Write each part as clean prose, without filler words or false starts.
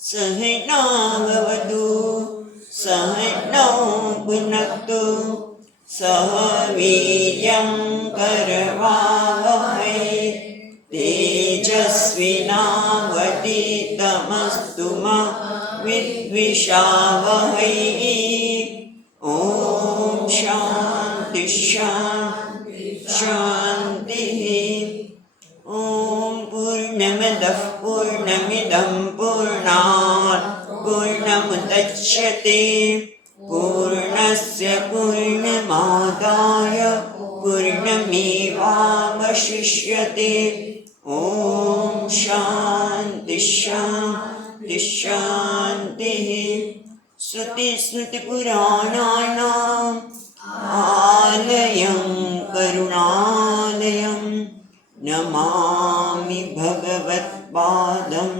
सहनाववतु सहनौ भुनक्तु सह वीर्यं करवावहै तेजस्विनावधीतमस्तु मा विद्विषावहै। ॐ शान्ति शान्ति शान्तिः। ॐ पूर्णमदः पूर्णमिदं पूर्णात् पूर्णमुदच्यते पूर्णस्य पूर्णमादाय पूर्णमेवावशिष्यते। ॐ शान्ति शान्ति शान्तिः। श्रुतिस्मृतिपुराणानाम् आलयं करुणालयं नमामि भगवत्पादं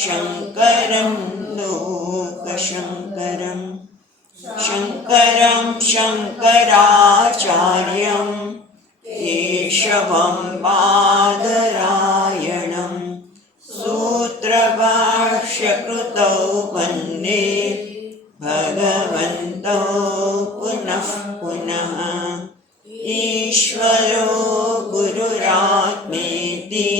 शङ्करं लोकशङ्करं शङ्करं शङ्कराचार्यं केशवं बादरायणं सूत्रभाष्यकृतौ वन्दे भगवन्तौ पुनः पुनः। ईश्वरो गुरुरात्मेति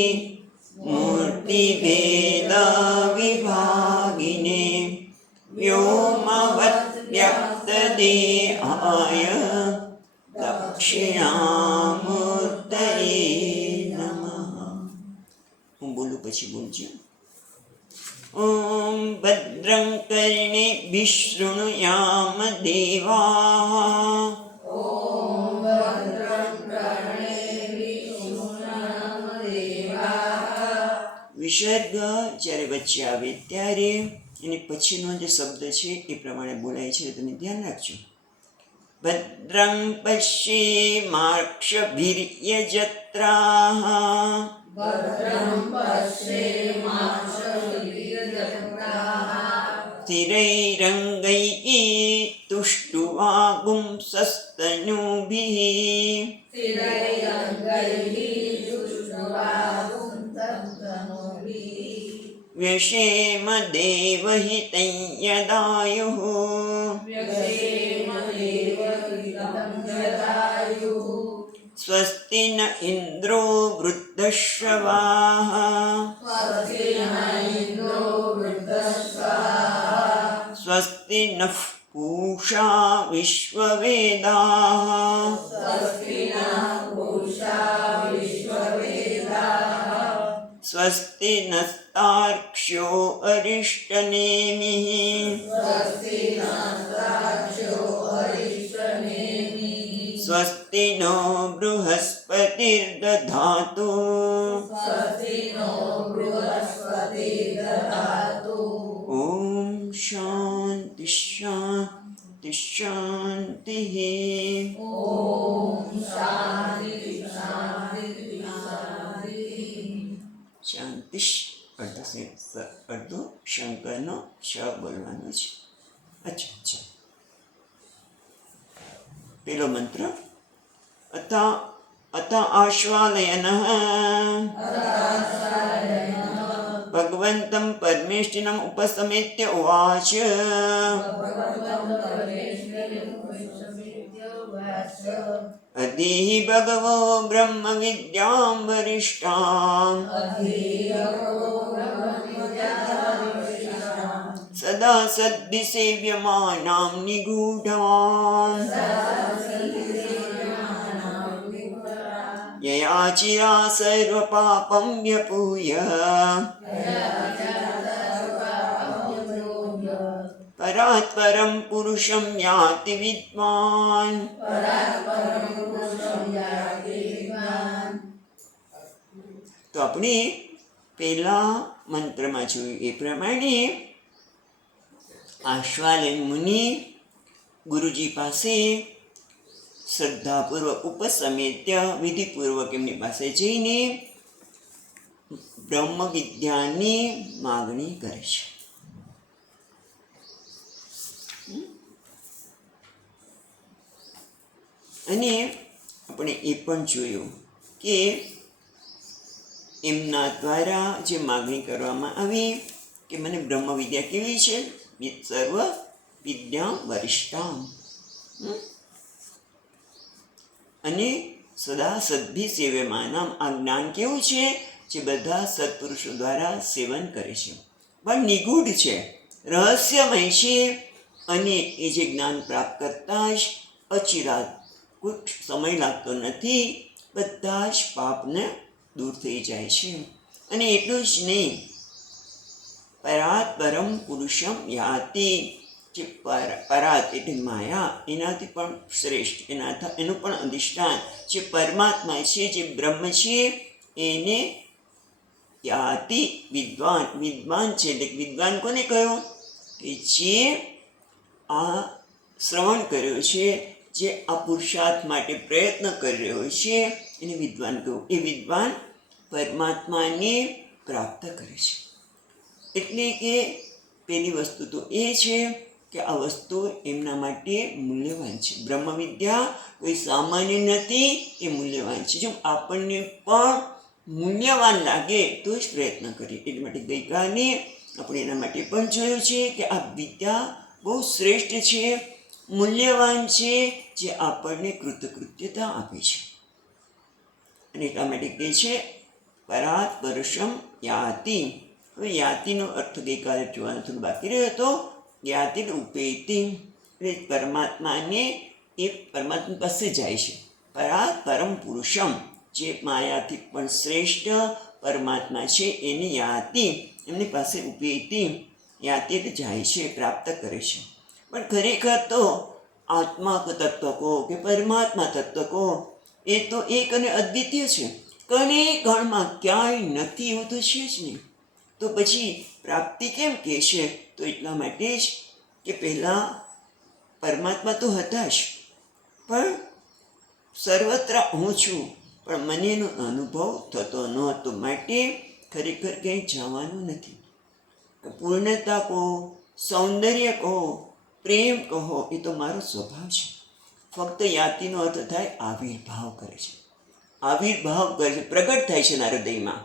मूर्तिभेदविभागिने व्योमवद्व्यक्तदेहाय दक्षिणामूर्तये नमः। હું બોલું પછી બોલજો. ॐ भद्रं कर्णेभिः शृणुयाम देवाः વિસર્ગ જ્યારે વચ્ચે આવે ત્યારે એની પછીનો જે શબ્દ છે એ પ્રમાણે બોલાય છે, તમે ધ્યાન રાખજો. ભદ્રં પશ્યેમાક્ષભિર્યજત્રાઃ સ્થિરૈરંગૈः તુષ્ટુવાગુંસस्तनूभिः व्यशेम देवहितं यदायुः स्वस्ति न इन्द्रो वृद्धश्रवाः स्वस्ति नः पूषा विश्ववेदाः स्वस्ति नस्तार्क्ष्यो अरिष्टनेमिः स्वस्ति नो बृहस्पतिर्दधातु ॐ शान्ति शान्ति शान्तिः। શાંતિ અડધો શંકરનો શ બોલવાનો છે. અચ્છા અચ્છા. પેલો મંત્ર અત આશ્વાલયનઃ ભગવન્तं પરમેષ્ઠિનम् ઉપસમેત્ય ઉવાચ અધિ ભગવો બ્રહ્મ વિદ્યાં વરિષ્ઠાં સદા સદ્વિસેવ્યમાનાં નિગૂઢાં યયા ચિરા સર્વપાપં વ્યપૂય પરાત્પરં પુરુષં યાતિ વિદ્વાન. તો આપણે પહેલા મંત્રમાં જોયું એ પ્રમાણે આશ્વાલન મુનિ ગુરુજી પાસે શ્રદ્ધાપૂર્વક ઉપસમેત્ય વિધિપૂર્વક એમની પાસે જઈને બ્રહ્મ વિદ્યાની માગણી કરે છે. અને આપણે એ પણ જોયું કે એમના દ્વારા જે માગણી કરવામાં આવી કે મને બ્રહ્મ વિદ્યા કેવી છે? સર્વ વિદ્યા વરિષ્ઠામ. અને સદા સદ્ભિ સેવ્યમાનમ, આ જ્ઞાન કેવું છે? જે બધા સત્પુરુષો દ્વારા સેવન કરે છે, પણ નિગૂઢ છે, રહસ્યમય છે. અને એ જે જ્ઞાન પ્રાપ્ત કરતાં જ અચિરાત, કોઈ સમય લાગતો નથી, બધા જ પાપને દૂર થઈ જાય છે. અને એટલું જ નહીં, પરાત પરમ પુરુષમ યાતિ, જે પરાત એટલે માયા, એનાથી પણ શ્રેષ્ઠ, એનું પણ અધિષ્ઠાન જે પરમાત્મા છે, જે બ્રહ્મ છે, એને યાતિ વિદ્વાન. વિદ્વાન છે એટલે વિદ્વાન કોને કહ્યું? કે જે આ શ્રવણ કર્યો છે, જે આ પુરુષાર્થ માટે પ્રયત્ન કરી રહ્યો છે, એને વિદ્વાન કહ્યું. એ વિદ્વાન પરમાત્માને પ્રાપ્ત કરે છે. એટલે કે પેલી વસ્તુ તો એ છે કે આ વસ્તુ એમના માટે મૂલ્યવાન છે. બ્રહ્મ વિદ્યા કોઈ સામાન્ય નથી, એ મૂલ્યવાન છે. જો આપણને પણ મૂલ્યવાન લાગે તો જ પ્રયત્ન કરીએ. એટલા માટે ગઈકાલે આપણે એના માટે પણ જોયું છે કે આ વિદ્યા બહુ શ્રેષ્ઠ છે, મૂલ્યવાન છે, જે આપણને કૃતકૃત્યતા આપે છે. અને એટલા માટે કહે છે પરાત પરુષમ યાતિ. હવે યાતિનો અર્થ ગઈકાલે જોવાનો થોડું બાકી રહ્યો હતો. યાતિ ઉપેતિ એટલે પરમાત્માને, એ પરમાત્મા પાસે જાય છે. પરાત પરમ પુરુષમ, જે માયાથી પણ શ્રેષ્ઠ પરમાત્મા છે, એને યાતિ, એમની પાસે ઉપેતિ, યાતિ એટલે જાય છે, પ્રાપ્ત કરે છે. પણ ખરેખર તો આત્મા તત્વ કહો કે પરમાત્મા તત્વ કહો, એ તો એક અને અદ્વિતીય છે. કણે કણમાં ક્યાંય નથી, એવું તો છે જ નહીં. તો પછી પ્રાપ્તિ કેમ કહે છે? તો એટલા માટે જ કે પહેલાં પરમાત્મા તો હતા જ, પણ સર્વત્ર હું છું, પણ મને એનો અનુભવ થતો નહોતો. માટે ખરેખર ક્યાંય જવાનું નથી. પૂર્ણતા કહો, સૌંદર્ય કહો, પ્રેમ કહો, એ તો મારો સ્વભાવ છે. ફક્ત યાતિનો અર્થ થાય આવિર્ભાવ કરે છે. આવિર્ભાવ કરે છે, પ્રગટ થાય છે એના હૃદયમાં.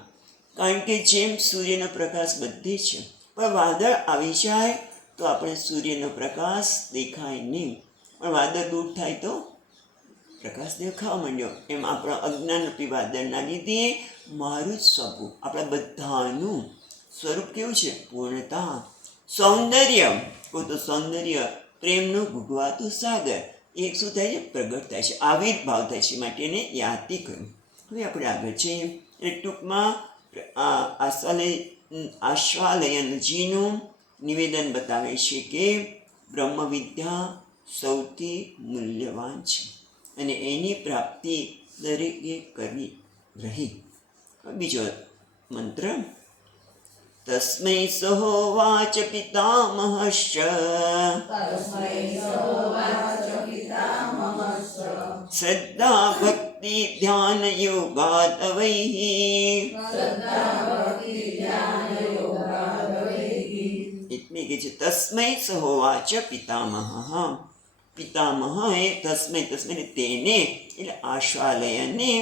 કારણ કે જેમ સૂર્યનો પ્રકાશ બધે છે, પણ વાદળ આવી જાય તો આપણે સૂર્યનો પ્રકાશ દેખાય નહીં, પણ વાદળ દૂર થાય તો પ્રકાશ દેખાવા માંડ્યો. એમ આપણા અજ્ઞાનરૂપી વાદળના લીધે મારું જ સ્વરૂપ, આપણા બધાનું સ્વરૂપ કેવું છે? પૂર્ણતા, સૌંદર્ય કહો તો સૌંદર્ય, પ્રેમનું ભૂગવાતું સાગર, એક શું થાય છે? પ્રગટ થાય છે, આવિર્ભાવ થાય છે. માટે એને યાતિ કહ્યું. હવે આપણે આગળ જઈએ. એટલે ટૂંકમાં આશ્વાલયનજીનું નિવેદન બતાવે છે કે બ્રહ્મ વિદ્યા સૌથી મૂલ્યવાન છે અને એની પ્રાપ્તિ દરેકે કરવી રહી. બીજો મંત્ર, તસ્મૈ સહોવાચ પિતામહશ્ચ શ્રદ્ધા ભક્તિ ધ્યાન યોગાદવૈઃ. એટલે કે છે તસ્મૈ સહોવાચ પિતામહ. પિતામહ એ તસ્મૈ, તસ્મૈ તેને, એટલે આશ્વાલયને,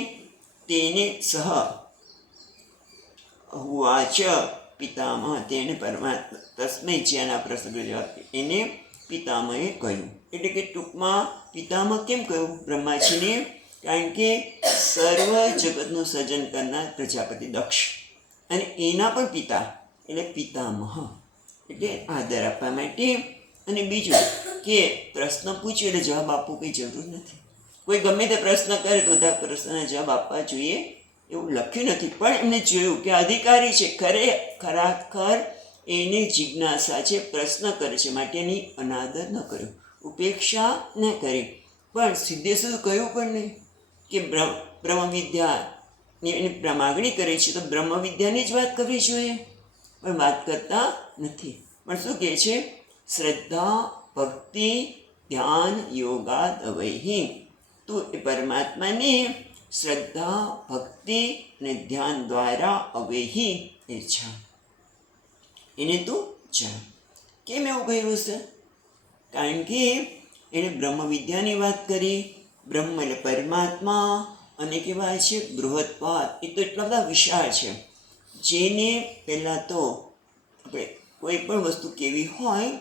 તેને સહ હુવાચ પિતામહ, તેને પરમાત્મા, તસ્મૈ જેના પ્રસંગ જવાબ, એને પિતામહે કહ્યું. એટલે કે ટૂંકમાં પિતામહ કેમ કહ્યું બ્રહ્માજીને? કારણ કે સર્વ જગતનું સર્જન કરનાર પ્રજાપતિ દક્ષ અને એના પણ પિતા એટલે પિતામહ, એટલે આદર આપવા માટે. અને બીજું કે પ્રશ્ન પૂછ્યો એટલે જવાબ આપવું કંઈ જરૂર નથી. કોઈ ગમે તે પ્રશ્ન કરે તો બધા પ્રશ્નના જવાબ આપવા જોઈએ એવું લખ્યું નથી, પણ એમને જોયું કે અધિકારી છે, ખરેખર એને જિજ્ઞાસા છે, પ્રશ્ન કરે છે, માટે એની અનાદર ન કર્યો, ઉપેક્ષા ન કરી. પણ સીધે સીધું કહ્યું પણ નહીં કે બ્રહ્મ વિદ્યાની એની માગણી કરે છે તો બ્રહ્મ વિદ્યાની જ વાત કરવી જોઈએ, પણ વાત કરતા નથી. પણ શું કહે છે? શ્રદ્ધા ભક્તિ ધ્યાન યોગાદવૈઃ. તો એ પરમાત્માને શ્રદ્ધા ભક્તિ અને ધ્યાન દ્વારા અવૈહિ એ જાણ, એને તું જાણ. કેમ એવું કહ્યું છે? કારણ કે એણે બ્રહ્મ વિદ્યાની વાત કરી. બ્રહ્મ એટલે પરમાત્મા, અને કહેવાય છે બૃહત્પાદ, એ તો એટલા બધા વિશાળ છે જેને પહેલાં તો આપણે કોઈ પણ વસ્તુ કેવી હોય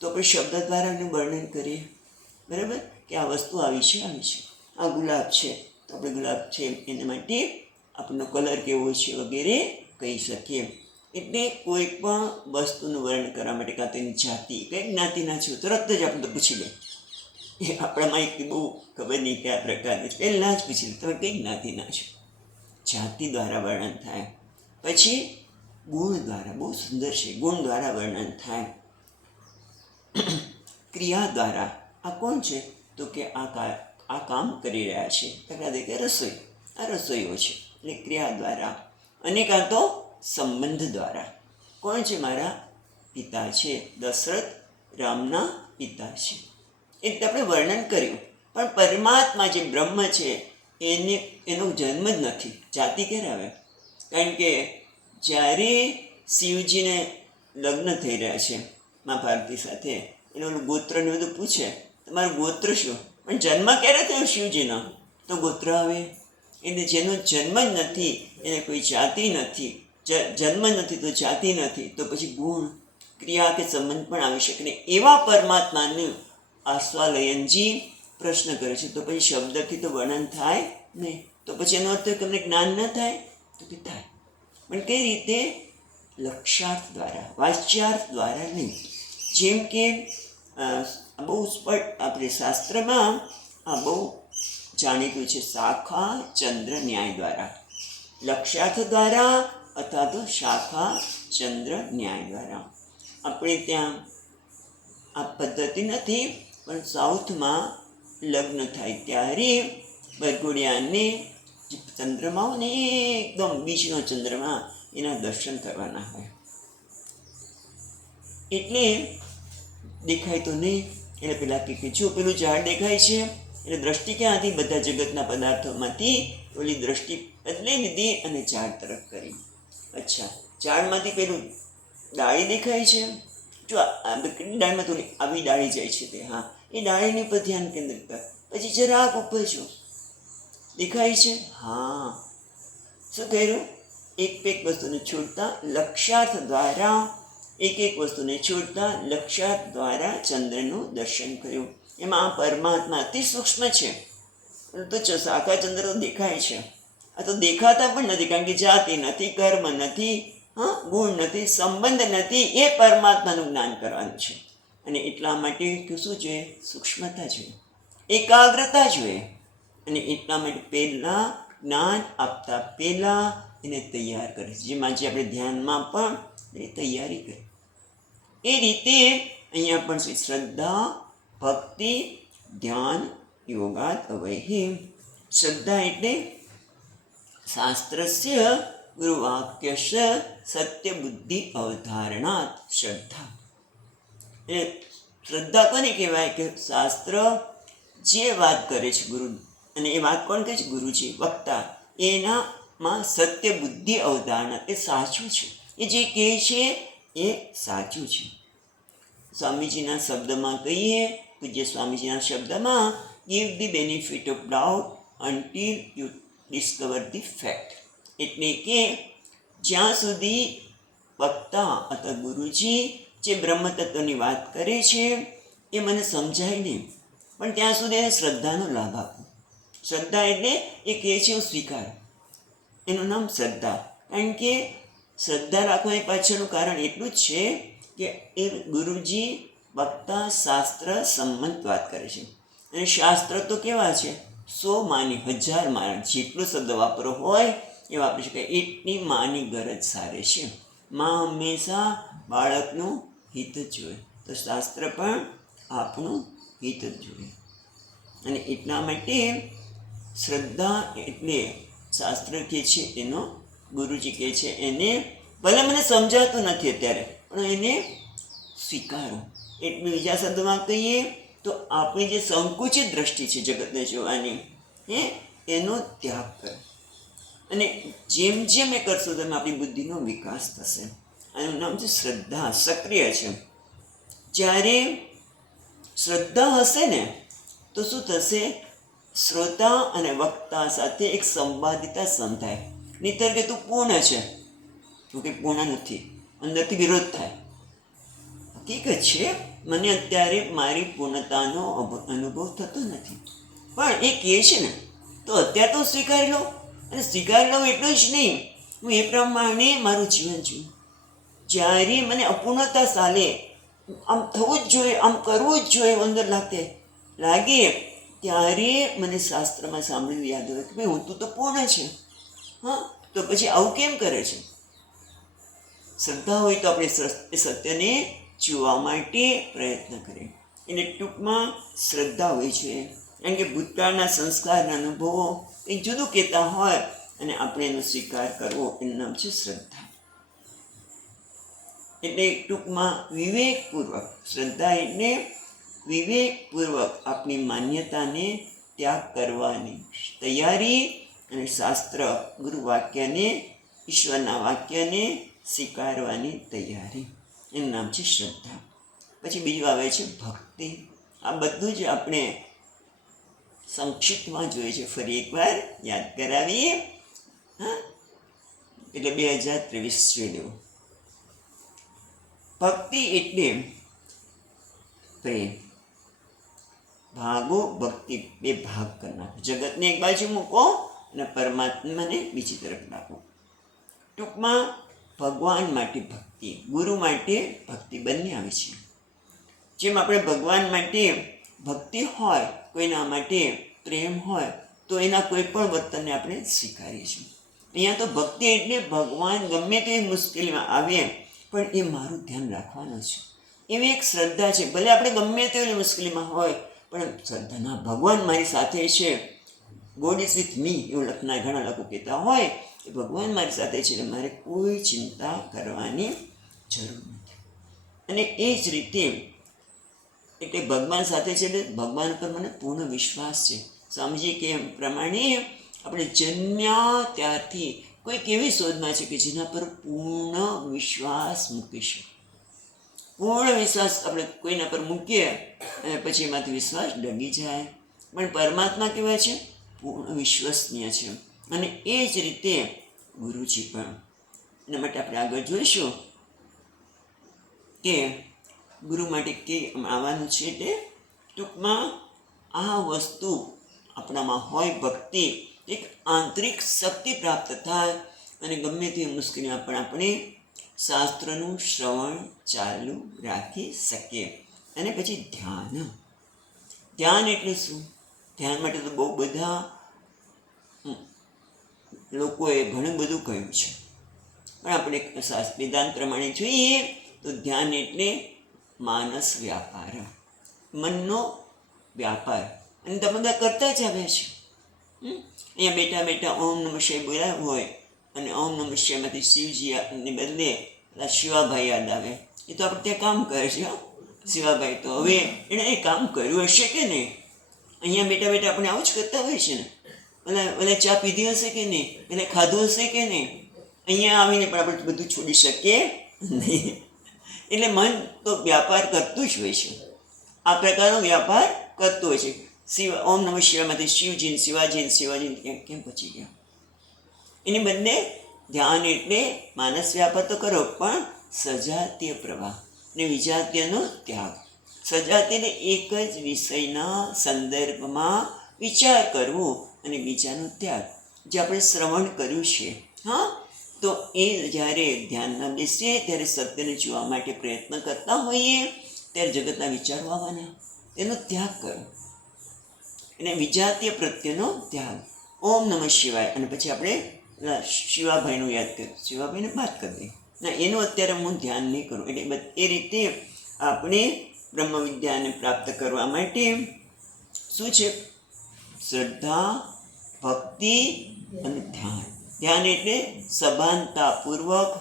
તો આપણે શબ્દ દ્વારા એનું વર્ણન કરીએ, બરાબર, કે આ વસ્તુ આવી છે. આ ગુલાબ છે તો આપણે ગુલાબ છે એના માટે આપણનો કલર કેવો છે વગેરે કહી શકીએ. એટલે કોઈ પણ વસ્તુનું વર્ણન કરવા માટે કાં તો એની જાતિ, કઈ જ્ઞાતિના છો તરત જ આપણે પૂછી લે. એ આપણામાં એક બહુ ખબર નહીં કયા પ્રકારની, પહેલાં જ પૂછી લે તમે કઈ જ્ઞાતિના છો. જાતિ દ્વારા વર્ણન થાય. પછી ગુણ દ્વારા, બહુ સુંદર છે, ગુણ દ્વારા વર્ણન થાય. ક્રિયા દ્વારા, આ કોણ છે તો કે આ કામ કરી રહ્યા છે, દાખલા તરીકે રસોઈ, આ રસોઈઓ છે, એટલે ક્રિયા દ્વારા. અને કાં તો સંબંધ દ્વારા, કોણ છે મારા પિતા છે, દશરથ રામના પિતા છે, એટલે આપણે વર્ણન કર્યું. પણ પરમાત્મા જે બ્રહ્મ છે એનો જન્મ જ નથી, જાતિ ક્યારે આવે? કારણ કે જ્યારે શિવજીને લગ્ન થઈ રહ્યા છે મા પાર્વતી સાથે, એનું ગોત્રને બધું પૂછે તમારું ગોત્ર શું, પણ જન્મ ક્યારે થયો શિવજીનો તો ગોત્ર આવે. એટલે જેનો જન્મ જ નથી એને કોઈ જાતિ નથી, જન્મ નથી તો જાતિ નથી, તો પછી ગુણ, ક્રિયા કે સંબંધ પણ આવી શકે નહીં. એવા પરમાત્માનું આસ્વાલયનજી પ્રશ્ન કરે છે. તો પછી શબ્દથી તો વર્ણન થાય નહીં, તો પછી એનો અર્થ તમને જ્ઞાન ન થાય તો કે થાય, પણ કઈ રીતે? લક્ષાર્થ દ્વારા, વાચ્યાર્થ દ્વારા નહીં. જેમ કે બહુ સ્પષ્ટ આપણે શાસ્ત્રમાં આ બહુ જાણીતું છે, શાખા ચંદ્ર ન્યાય દ્વારા, લક્ષ્યાર્થ દ્વારા અથવા તો શાખા ચંદ્ર ન્યાય દ્વારા. આપણે ત્યાં આ પદ્ધતિ નથી, પણ સાઉથમાં લગ્ન થાય ત્યારે વરઘોડિયાને જે ચંદ્રમા હોય ને એકદમ બીચનો ચંદ્રમા, એના દર્શન કરવાના હોય. એટલે દેખાય તો નહીં, એટલે પેલા કે જો પેલું ઝાડ દેખાય છે, એટલે દ્રષ્ટિ ક્યાંથી? બધા જગતના પદાર્થોમાંથી ઓલી દ્રષ્ટિ બદલી લીધી અને ઝાડ તરફ કરી. અચ્છા, ઝાડમાંથી પેલું ડાળી દેખાય છે, જો ડાળીમાં થોડી આવી ડાળી જાય છે તે, હા, એ ડાળીની પર ધ્યાન કેન્દ્રિત કર. પછી જરાક ઉપર જો દેખાય છે, હા, શું કર્યું? એક વસ્તુને છોડતા લક્ષાર્થ દ્વારા, એક વસ્તુને છોડતા લક્ષાર્થ દ્વારા ચંદ્રનું દર્શન કર્યું. એમાં આ પરમાત્મા અતિ સૂક્ષ્મ છે. તો શાખા ચંદ્ર તો દેખાય છે, આ તો દેખાતા પણ નથી, કારણ કે જાતિ નથી, કર્મ નથી, ગુણ નથી, સંબંધ નથી. એ પરમાત્માનું જ્ઞાન કરવાનું છે. અને એટલા માટે શું જોઈએ? સૂક્ષ્મતા જોઈએ, એકાગ્રતા જોઈએ. અને એટલા માટે પહેલાં જ્ઞાન આપતા પહેલાં એને તૈયાર કરે છે. જેમ આજે આપણે ધ્યાનમાં પણ એ તૈયારી કરી, એ રીતે અહીંયા પણ શ્રદ્ધા ભક્તિ ધ્યાન યોગાત અવૈહિ. શ્રદ્ધા એટલે શાસ્ત્રસ્ય ગુરુવાક્યસ્ય સત્ય બુદ્ધિ અવધારણાત શ્રદ્ધા. એ શ્રદ્ધા કોને કહેવાય? કે શાસ્ત્ર જે વાત કરે છે ગુરુ, અને એ વાત કોણ કહે છે? ગુરુજી, વક્તા. એનામાં સત્ય બુદ્ધિ અવધારણા, એ સાચું છે, એ જે કહે છે એ સાચું છે. સ્વામીજીના શબ્દમાં કહીએ, પૂજ્ય સ્વામીજીના શબ્દમાં, give the benefit of doubt until you discover the fact. એટલે કે જ્યાં સુધી વક્તા અથવા ગુરુજી જે બ્રહ્મ તત્વની વાત કરે છે એ મને સમજાય નહીં, પણ ત્યાં સુધી એને શ્રદ્ધાનો લાભ આપો. શ્રદ્ધા એટલે એ કહે છે હું સ્વીકારું, એનું નામ શ્રદ્ધા. કારણ કે શ્રદ્ધા રાખવાની પાછળનું કારણ એટલું જ છે કે એ ગુરુજી વક્તા શાસ્ત્ર સંમત વાત કરે છે. અને શાસ્ત્ર તો કેવા છે? 100 માની 1000 માની, જેટલો શબ્દ વાપરો હોય એ વાપરી શકાય, એટલી માની ગરજ સારે છે. માં હંમેશા બાળકનું હિત જ જોઈએ, તો શાસ્ત્ર પણ આપણું હિત જ જોઈએ. અને એટલા માટે શ્રદ્ધા એટલે શાસ્ત્ર કહે છે એનો, ગુરુજી કહે છે એને, ભલે મને સમજાતું નથી અત્યારે પણ એને સ્વીકારો. એટલે બીજા શબ્દમાં કહીએ તો આપણી જે સંકુચિત દ્રષ્ટિ છે જગતને જોવાની, એનો ત્યાગ કરો. અને જેમ જેમ એ કરશો તેમ આપણી બુદ્ધિનો વિકાસ થશે. આનું નામ છે શ્રદ્ધા, સક્રિય છે. જ્યારે શ્રદ્ધા હશે ને તો શું થશે? શ્રોતા અને વક્તા સાથે એક સંવાદિતા સંધાય. નહીંતર કે તું પૂર્ણ છે, તું કે પૂર્ણ નથી, અંદરથી વિરોધ થાય. ઠીક જ છે, મને અત્યારે મારી પૂર્ણતાનો અનુભવ થતો નથી, પણ એ કહે છે ને તો અત્યારે તો સ્વીકારી લો, અને સ્વીકારી લો એટલું જ નહીં, હું એ પ્રમાણે મારું જીવન જીવું. જ્યારે મને અપૂર્ણતા ચાલે, આમ થવું જ જોઈએ, આમ કરવું જ જોઈએ, અંદર લાગે ત્યારે મને શાસ્ત્રમાં સાંભળ્યું યાદ હોય કે ભાઈ હું તો પૂર્ણ છે. હા, તો પછી આવું કેમ કરે છે? શ્રદ્ધા હોય તો આપણે એ સત્યને જોવા માટે પ્રયત્ન કરીએ. એટલે ટૂંકમાં શ્રદ્ધા હોય છે, કારણ કે ભૂતકાળના સંસ્કારના અનુભવો કંઈ જુદું કહેતા હોય અને આપણે એનો સ્વીકાર કરવો, એનું નામ છે શ્રદ્ધા. એટલે ટૂંકમાં વિવેકપૂર્વક, શ્રદ્ધા એટલે વિવેકપૂર્વક આપણી માન્યતાને ત્યાગ કરવાની તૈયારી, અને શાસ્ત્ર ગુરુ વાક્યને, ઈશ્વરના વાક્યને સ્વીકારવાની તૈયારી, એનું નામ છે શ્રદ્ધા. પછી બીજું આવે છે ભક્તિ. આ બધું જ આપણે સંક્ષિપ્તમાં જોઈએ છે, ફરી એકવાર યાદ કરાવીએ. હા, એટલે 2023 જોઈ લેવું. ભક્તિ એટલે પ્રેમ. ભાગો ભક્તિ, બે ભાગ કરી નાખો. જગતને એક બાજુ મૂકો અને પરમાત્માને બીજી તરફ રાખો. ટૂંકમાં ભગવાન માટે ભક્તિ, ગુરુ માટે ભક્તિ બંને આવે છે. જેમ આપણે ભગવાન માટે ભક્તિ હોય, કોઈના માટે પ્રેમ હોય, તો એના કોઈ પણ વર્તનને આપણે સ્વીકારીએ છીએ. અહીંયા તો ભક્તિ એટલે ભગવાન ગમે તે મુશ્કેલીમાં આવે પણ એ મારું ધ્યાન રાખવાનું છે, એવી એક શ્રદ્ધા છે. ભલે આપણે ગમે તેવી મુશ્કેલીમાં હોય પણ શ્રદ્ધાના ભગવાન મારી સાથે છે, ગોડ ઇઝ વિથ મી, એવું લખનાર ઘણા લોકો કહેતા હોય કે ભગવાન મારી સાથે છે, એટલે મારે કોઈ ચિંતા કરવાની જરૂર નથી. અને એ જ રીતે એટલે ભગવાન સાથે છે, એટલે ભગવાન પર મને પૂર્ણ વિશ્વાસ છે. સમજીએ કે એમ પ્રમાણે આપણે જન્મ્યા ત્યારથી કોઈક એવી શોધમાં છે કે જેના પર પૂર્ણ વિશ્વાસ મૂકીશું. પૂર્ણ વિશ્વાસ આપણે કોઈના પર મૂકીએ અને પછી એમાંથી વિશ્વાસ ડગી જાય, પણ પરમાત્મા કેવા છે? પૂર્ણ વિશ્વસનીય છે. અને એ જ રીતે ગુરુજી પણ. એના માટે આપણે આગળ જોઈશું કે ગુરુ માટે કે આવવાનું છે. એટલે ટૂંકમાં આ વસ્તુ આપણામાં હોય, ભક્તિ, એક આંતરિક શક્તિ પ્રાપ્ત થાય અને ગમે તે મુશ્કેલીમાં પણ આપણે શાસ્ત્રનું શ્રવણ ચાલુ રાખી શકીએ. અને પછી ધ્યાન. ધ્યાન એટલે શું? ધ્યાન માટે તો બહુ બધા લોકોએ ઘણું બધું કહ્યું છે, પણ આપણે વેદાંત પ્રમાણે જોઈએ તો ધ્યાન એટલે માનસ વ્યાપાર, મનનો વ્યાપાર. અને તમે બધા કરતા જ આવે છે. અહીંયા બેઠા બેઠા ઓમ નમઃ શિવાય બોલ્યા હોય અને ઓમ નમઃ શિવાયમાંથી શિવજીને બદલે શિવાભાઈ યાદ આવે, એ તો આપણે ત્યાં કામ કરે છે. શિવાભાઈ તો હવે એણે એ કામ કર્યું હશે કે નહીં? અહીંયા બેઠા બેઠા આપણે આવું જ કરતા હોય છે ને. ઓલા ચા પીધી હશે કે નહીં? એટલે ખાધું હશે કે નહીં? અહીંયા આવીને પણ આપણે બધું છોડી શકીએ નહીં. એટલે મન તો વ્યાપાર કરતું જ હોય છે, આ પ્રકારનો વ્યાપાર કરતો હોય છે. ઓમ નમઃ શિવાયમાંથી શિવજીન શિવાજીન શિવાજીન કેમ પચી ગયા? એની બદલે ધ્યાન એટલે માનસ વ્યાપાર તો કરો, પણ સજાતીય પ્રવાહ ને વિજાતીયનો ત્યાગ. સજાતીને એક જ વિષયના સંદર્ભમાં વિચાર કરવો અને બીજાનો ત્યાગ, જે આપણે શ્રવણ કર્યું છે. હા, તો એ જ્યારે ધ્યાનમાં બેસીએ ત્યારે સત્યને જોવા માટે પ્રયત્ન કરતા હોઈએ ત્યારે જગતના વિચારો આવવાના, તેનો ત્યાગ કરો. અને વિજાતીય પ્રત્યેનો ત્યાગ. ઓમ નમઃ શિવાય અને પછી આપણે શિવાભાઈનું યાદ કર્યું, શિવાભાઈને બાદ કરી દઈએ ના, એનું અત્યારે હું ધ્યાન નહીં કરું. એટલે એ રીતે આપણે બ્રહ્મ વિદ્યાને પ્રાપ્ત કરવા માટે શું છે? શ્રદ્ધા, ભક્તિ અને ધ્યાન. ધ્યાન એટલે સભાનતાપૂર્વક,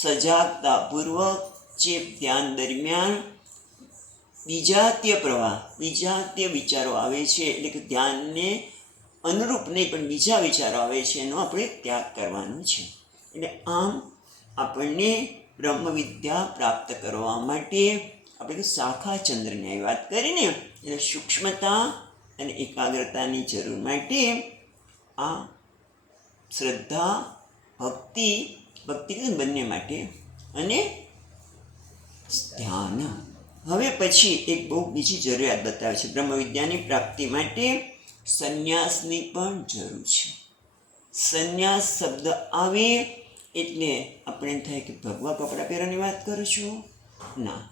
સજાગતાપૂર્વક જે ધ્યાન દરમિયાન વિજાતીય પ્રવાહ, વિજાતીય વિચારો આવે છે, એટલે કે ધ્યાનને અનુરૂપ નહીં પણ બીજા વિચારો આવે છે, એનો આપણે ત્યાગ કરવાનો છે. એટલે આમ આપણને બ્રહ્મ વિદ્યા પ્રાપ્ત કરવા માટે આપણે શાખા ચંદ્રની વાત કરીને એટલે સૂક્ષ્મતા અને એકાગ્રતાની જરૂર માટે આ શ્રદ્ધા, ભક્તિ બંને માટે અને ધ્યાન. હવે પછી એક બહુ બીજી જરૂરિયાત બતાવે છે. બ્રહ્મ વિદ્યાની પ્રાપ્તિ માટે સંન્યાસની પણ જરૂર છે. સંન્યાસ શબ્દ આવે એટલે આપણે થાય કે ભગવા કપડાં પહેરવાની વાત કરો છો? ના,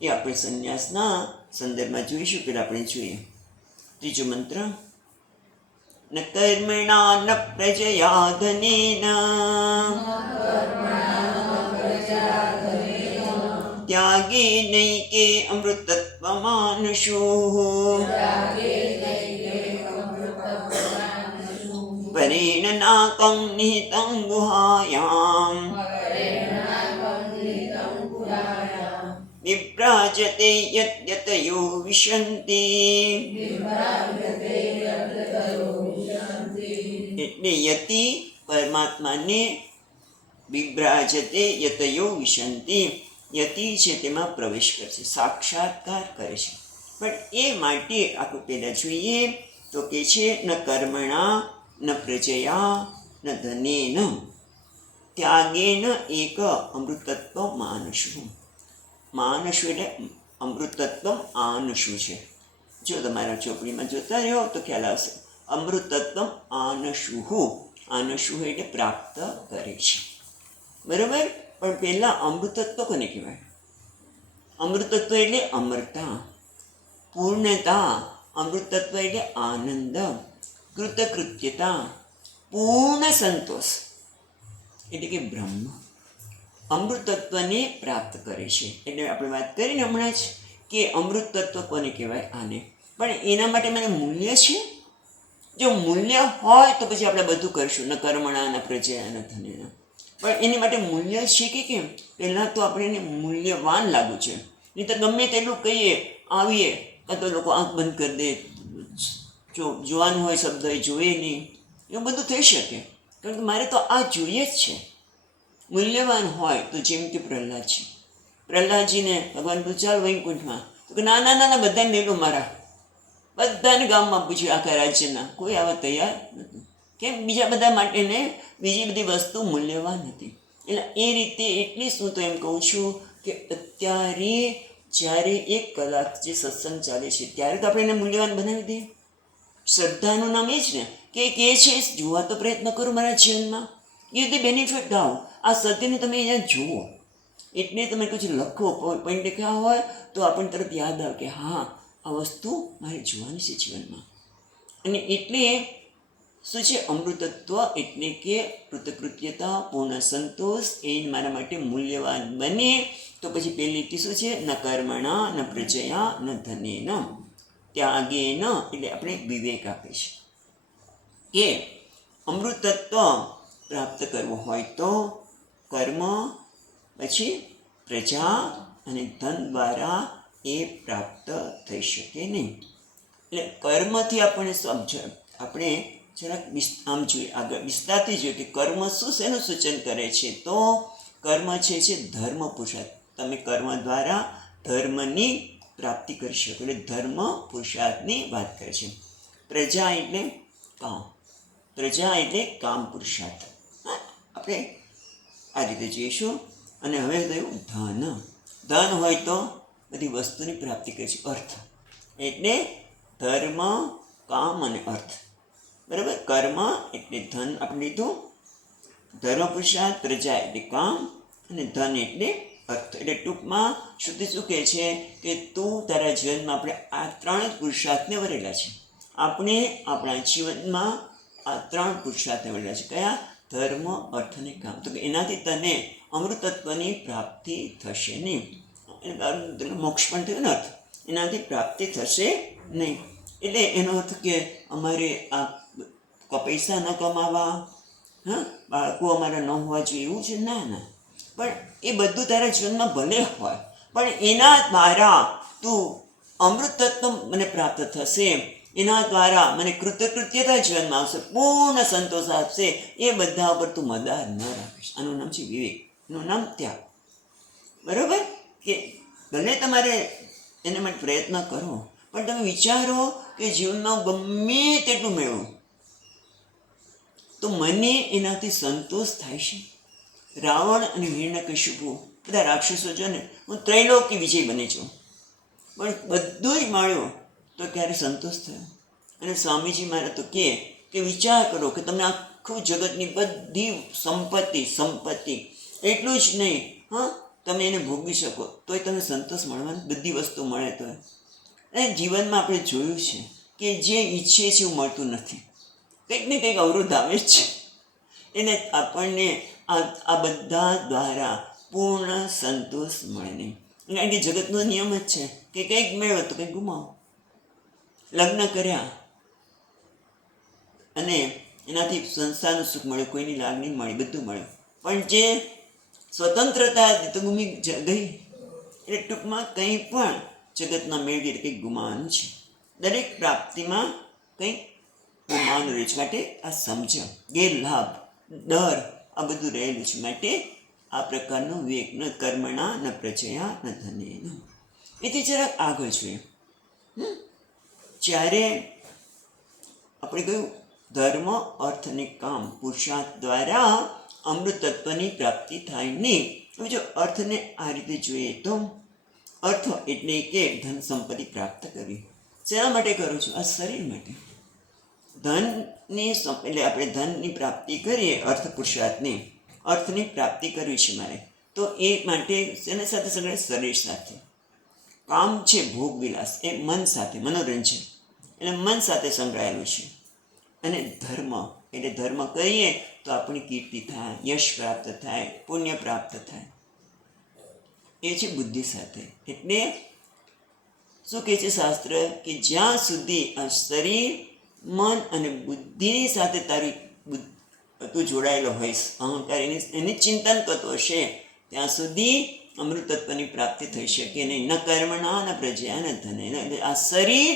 એ આપણે સંન્યાસના સંદર્ભમાં જોઈશું. પહેલાં આપણે જોઈએ ત્રીજો મંત્ર. ન કર્મણા ન પ્રજયા ધનેન ત્યાગે નૈકે અમૃતત્વમાનશો પરેણ નાકં નિહિतं ગુહાયામ વિભ્રાજતે યત્યતયો વિશન્તિ. એટલે યતિ પરમાત્માને વિભ્રાજતે યતયો વિશન્તિ. યતિ છે તેમાં પ્રવેશ કરે છે, સાક્ષાત્કાર કરે છે. પણ એ માટે આખું પહેલાં જોઈએ તો કે છે ન કર્મણા ન પ્રજયા ન ધનેન ત્યાગેન એક અમૃતત્વ માનશું. માનશું એટલે અમૃતત્વ આનશું છે. જો તમારા ચોપડીમાં જોતા રહ્યો તો ખ્યાલ આવશે. અમૃતત્વ આનશુહુ. આનશુહુ એટલે પ્રાપ્ત કરે છે. બરાબર. પણ પહેલાં અમૃતત્વ કોને કહેવાય? અમૃતત્વ એટલે અમરતા, પૂર્ણતા. અમૃતત્વ એટલે આનંદ, કૃતકૃત્યતા, પૂર્ણ સંતોષ એટલે કે બ્રહ્મ. અમૃતત્વને પ્રાપ્ત કરે છે. એટલે આપણે વાત કરીને હમણાં જ કે અમૃતત્વ કોને કહેવાય? આને. પણ એના માટે મને મૂલ્ય છે. જો મૂલ્ય હોય તો પછી આપણે બધું કરશું. ન કર્મણા ન પ્રજયા ન ધનેન. પણ એની માટે મૂલ્ય છે કે કેમ? પહેલાં તો આપણે એને મૂલ્યવાન લાગવું છે. નહીં તો ગમે તેટલું કહીએ આવીએ કાં તો લોકો આંખ બંધ કરી દે, જો જોવાનું હોય શબ્દ એ જોઈએ નહીં, એવું બધું થઈ શકે. કારણ કે મારે તો આ જોઈએ જ છે. મૂલ્યવાન હોય તો જેમ કે પ્રહલાદ છે. પ્રહલાદજીને ભગવાન પૂછાલ વૈકુંઠમાં તો કે ના ના ના ના બધાને લઈ લો મારા. બધાને ગામમાં પૂછ્યું આખા રાજ્યના, કોઈ આવા તૈયાર નથી. કેમ? બીજા બધા માટેને બીજી બધી વસ્તુ મૂલ્યવાન હતી. એટલે એ રીતે એટલી હું તો એમ કહું છું કે અત્યારે જ્યારે 1 કલાક જે સત્સંગ ચાલે છે ત્યારે તો આપણે એને મૂલ્યવાન બનાવી દઈએ. શ્રદ્ધાનું નામ એ જ ને કે કહે છે જોવા તો પ્રયત્ન કરો મારા જીવનમાં. એ રીતે બેનિફિટ લાવો. આ સત્યને તમે અહીંયા જુઓ. એટલે તમે કહું લખો પોઈન્ટ લખ્યા હોય તો આપણને તરફ યાદ આવે કે હા આ વસ્તુ મારે જોવાની છે જીવનમાં. અને એટલે શું છે? અમૃતત્વ એટલે કે કૃતકૃત્યતા, પૂર્ણ સંતોષ એ મારા માટે મૂલ્યવાન બને. તો પછી પહેલી લીટી શું છે? ન કર્મણા ન પ્રજયા ન ધનેન ત્યાગેન. એટલે આપણે વિવેક આપે છે કે અમૃતત્વ પ્રાપ્ત કરવું હોય તો કર્મ પછી પ્રજા અને ધન દ્વારા એ પ્રાપ્ત થઈ શકે નહીં. એટલે કર્મથી આપણને સમજાય. આપણે જરાક આમ જોઈએ, આગળ વિસ્તારથી જોઈએ કે કર્મ શું શેનું સૂચન કરે છે. તો કર્મ છે ધર્મ પુરુષાર્થ. તમે કર્મ દ્વારા ધર્મની પ્રાપ્તિ કરી શકો. એટલે ધર્મ પુરુષાર્થની વાત કરે છે. પ્રજા એટલે કામ. પ્રજા એટલે કામ પુરુષાર્થ. આપણે આ રીતે જોઈશું. અને હવે થયું ધન. ધન હોય તો બધી વસ્તુની પ્રાપ્તિ કરે છે. અર્થ એટલે ધર્મ, કામ અને અર્થ. બરાબર. કર્મ એટલે ધન આપણે લીધું, ધર્મ પુરુષાર્થ, પ્રજા એટલે કામ અને ધન એટલે અર્થ. એટલે ટૂંકમાં શુદ્ધિ શું કહે છે કે તું તારા જીવનમાં આપણે આ 3 જ પુરુષાર્થને વરેલા છે. આપણે આપણા જીવનમાં આ 3 પુરુષાર્થને વરેલા છે. કયા? ધર્મ, અર્થ અને કામ. તો એનાથી તને અમૃતત્વની પ્રાપ્તિ થશે નહીં. મોક્ષ પણ થયો ને અર્થ. એનાથી પ્રાપ્તિ થશે નહીં. એટલે એનો અર્થ કે અમારે આ પૈસા ન કમાવા, બાળકો અમારા ન હોવા જોઈએ એવું છે? ના ના. પણ એ બધું તારા જીવનમાં ભલે હોય, પણ એના દ્વારા તું અમૃતત્વ મને પ્રાપ્ત થશે. એના દ્વારા મને કૃતકૃત્યતા જીવનમાં આવશે, પૂર્ણ સંતોષ આપશે. એ બધા ઉપર તું મદાર ન રાખીશ. આનું નામ છે વિવેક, એનું નામ ત્યાગ. બરાબર. કે ભલે તમારે એના માટે પ્રયત્ન કરો, પણ તમે વિચારો કે જીવનમાં ગમે તેટલું મેળવું તો મને એનાથી સંતોષ થાય છે. રાવણ અને હિરણ્યકશિપુ બધા રાક્ષસો જો ને હું ત્રૈલોકી વિજય બની છું, પણ બધું જ મળ્યું તો ક્યારે સંતોષ થયો? અને સ્વામીજી મારા તો કે વિચાર કરો કે તમને આખું જગતની બધી સંપત્તિ એટલું જ નહીં, હા, તમે એને ભોગવી શકો તોય તમને સંતોષ મળવાની, બધી વસ્તુ મળે તો. અને જીવનમાં આપણે જોયું છે કે જે ઈચ્છે છે એવું મળતું નથી, કંઈક ને કંઈક અવરોધ આવે જ છે. એને આપણને આ બધા દ્વારા પૂર્ણ સંતોષ મળે નહીં. કારણ કે જગતનો નિયમ જ છે કે કંઈક મેળવો તો કંઈક ગુમાવો. લગ્ન કર્યા અને એનાથી સંસારનું સુખ મળ્યું, કોઈની લાગણી મળી, બધું મળ્યું, પણ જે સ્વતંત્રતા હતી તો ગુમી ગઈ. એટલે ટૂંકમાં કંઈ પણ જગતમાં મેળવી કંઈક ગુમાવવાનું છે. દરેક પ્રાપ્તિમાં કંઈક ગુમાવવાનું રહે છે. માટે આ સમજણ, ગેરલાભ, ડર આ બધું રહેલું છે. માટે આ પ્રકારનો વિવેક ન કર્મણા ન પ્રજયા ન ધનેન. એથી જરાક આગળ જોઈએ. જ્યારે આપણે કહ્યું ધર્મ, અર્થ અને કામ પુરુષાર્થ દ્વારા અમૃત તત્વની પ્રાપ્તિ થાય નહીં. હવે જો અર્થને આ રીતે જોઈએ તો અર્થ એટલે કે ધન સંપત્તિ પ્રાપ્ત કરવી. શેના માટે કરું છું? આ શરીર માટે. ધનની એટલે આપણે ધનની પ્રાપ્તિ કરીએ, અર્થ પુરુષાર્થની અર્થની પ્રાપ્તિ કરવી છે મારે, તો એ માટે શેના સાથે સંકળાય? શરીર સાથે. કામ છે ભોગ વિલાસ, એ મન સાથે, મનોરંજન એટલે મન સાથે સંકળાયેલું છે. અને ધર્મ એટલે ધર્મ કરીએ તો આપણી કીર્તિ થાય, યશ પ્રાપ્ત થાય, પુણ્ય પ્રાપ્ત થાય, એ છે બુદ્ધિ સાથે. એટલે શું કહે છે શાસ્ત્ર કે જ્યાં સુધી આ શરીર, મન અને બુદ્ધિની સાથે તું જોડાયેલો હોઈશ, અહંકાર એની ચિંતન કરતો હશે, ત્યાં સુધી અમૃત તત્વની પ્રાપ્તિ થઈ શકે નહીં. ન કર્મણા ન પ્રજયા ન ધને. એટલે આ શરીર,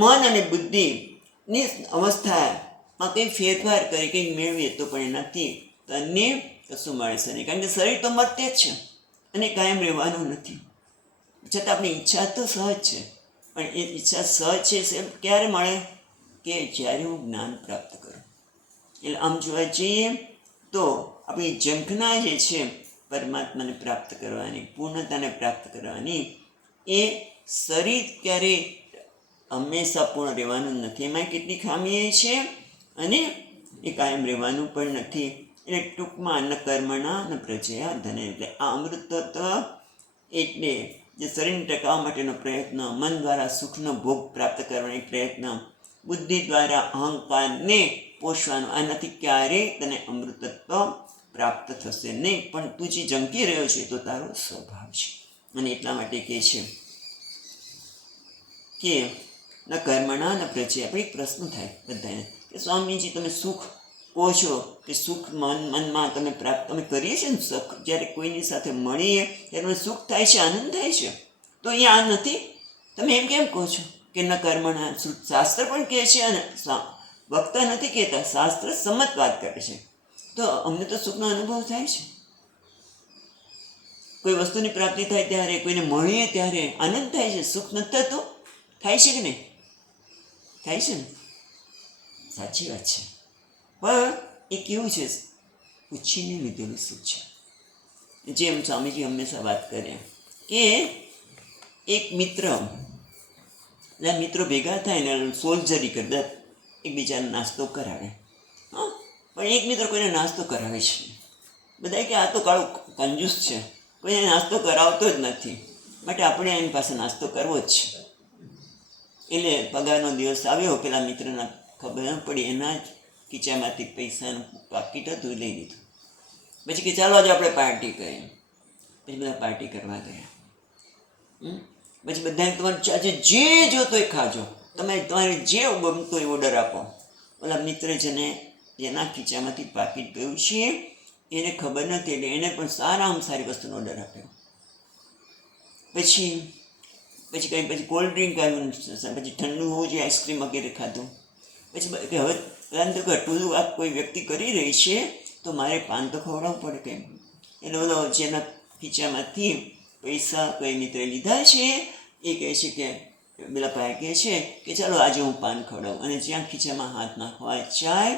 મન અને બુદ્ધિની અવસ્થામાં કંઈ ફેરફાર કરી કંઈક મેળવીએ તો પણ એનાથી તને કશું મળશે નહીં. કારણ કે શરીર તો મર્ત્ય જ છે અને કાયમ રહેવાનું નથી. છતાં આપણી ઈચ્છા તો સહજ છે, પણ એ ઈચ્છા સહજ છે ક્યારે મળે? કે જ્યારે હું જ્ઞાન પ્રાપ્ત કરું. એટલે આમ જોવા જઈએ તો આપણી ઝંખના જે છે પરમાત્માને પ્રાપ્ત કરવાની, પૂર્ણતાને પ્રાપ્ત કરવાની, એ શરીર ક્યારે હંમેશા પૂર્ણ રહેવાનું નથી. એમાં કેટલી ખામી છે અને એ કાયમ રહેવાનું પણ નથી. એટલે ટૂંકમાં ન કર્મણા ન પ્રજયા ધને. એટલે આ અમૃત તત્વ એટલે જે શરીરને ટકાવવા માટેનો પ્રયત્ન, મન દ્વારા સુખનો ભોગ પ્રાપ્ત કરવાનો પ્રયત્ન, બુદ્ધિ દ્વારા અહંકારને પોષવાનો, આનાથી ક્યારેય તને અમૃતત્વ પ્રાપ્ત થશે નહીં. પણ તું જે ઝંકી રહ્યો છે તો તારો સ્વભાવ છે. અને એટલા માટે કહે છે કે ન કર્મણા ન પ્રજયા. આપણે એક પ્રશ્ન થાય બધાને કે સ્વામીજી તમે સુખ કહો છો કે સુખ મનમાં તમે પ્રાપ્ત અમે કરીએ છીએ ને, સુખ જ્યારે કોઈની સાથે મળીએ ત્યારે મને સુખ થાય છે, આનંદ થાય છે, તો અહીંયા આ નથી? તમે એમ કેમ કહો છો કે ન કર્મણા? શાસ્ત્ર પણ કહે છે અને વક્તા નથી કહેતા, શાસ્ત્ર સંમત વાત કરે છે. તો અમને તો સુખનો અનુભવ થાય છે. કોઈ વસ્તુની પ્રાપ્તિ થાય ત્યારે, કોઈને મળીએ ત્યારે આનંદ થાય છે. સુખ નથી થતું? થાય છે કે નહીં? થાય છે ને? સાચી વાત છે. પણ એ કેવું છે? ઉછીને લીધેલું સુખ છે. જેમ સ્વામીજી હંમેશા વાત કરે કે એક મિત્રો ભેગા થાય ને સોલ્જરી કરે, એકબીજાને નાસ્તો કરાવે. હા, પણ એક મિત્ર કોઈને નાસ્તો કરાવે છે. બધા કે આ તો કાળું કંજૂસ છે, કોઈને નાસ્તો કરાવતો જ નથી, માટે આપણે એની પાસે નાસ્તો કરવો જ છે. એટલે પગારનો દિવસ આવ્યો, પેલા મિત્રના ખબર ન પડી, એના જ ખીચામાંથી પૈસાનું પાકીટ હતું, લઈ લીધું. પછી કે ચાલો આજે આપણે પાર્ટી કરીએ. પછી બધા પાર્ટી કરવા ગયા. પછી બધાને તમારે આજે જે જોતો એ ખાજો, તમારે જે ગમતો એ ઓર્ડર આપો. ઓલા મિત્ર જેના ખીચામાંથી પાકીટ ગયું છે એને ખબર નથી, એટલે એને પણ સારામાં સારી વસ્તુનો ઓર્ડર આપ્યો. પછી કોલ્ડ ડ્રિંક આવ્યું, પછી ઠંડુ હોવું જોઈએ, આઈસ્ક્રીમ વગેરે ખાધું. પછી હવે પરંતુ આટલું આ કોઈ વ્યક્તિ કરી રહી છે તો મારે પાન તો ખવડાવવું પડે કેમ. એટલે બધો જેના ખીચામાંથી પૈસા કોઈ મિત્રે લીધા છે એ કહે છે કે પેલા ભાઈ કહે છે કે ચાલો આજે હું પાન ખવડાવું. અને જ્યાં ખીચામાં હાથ નાખવા જાય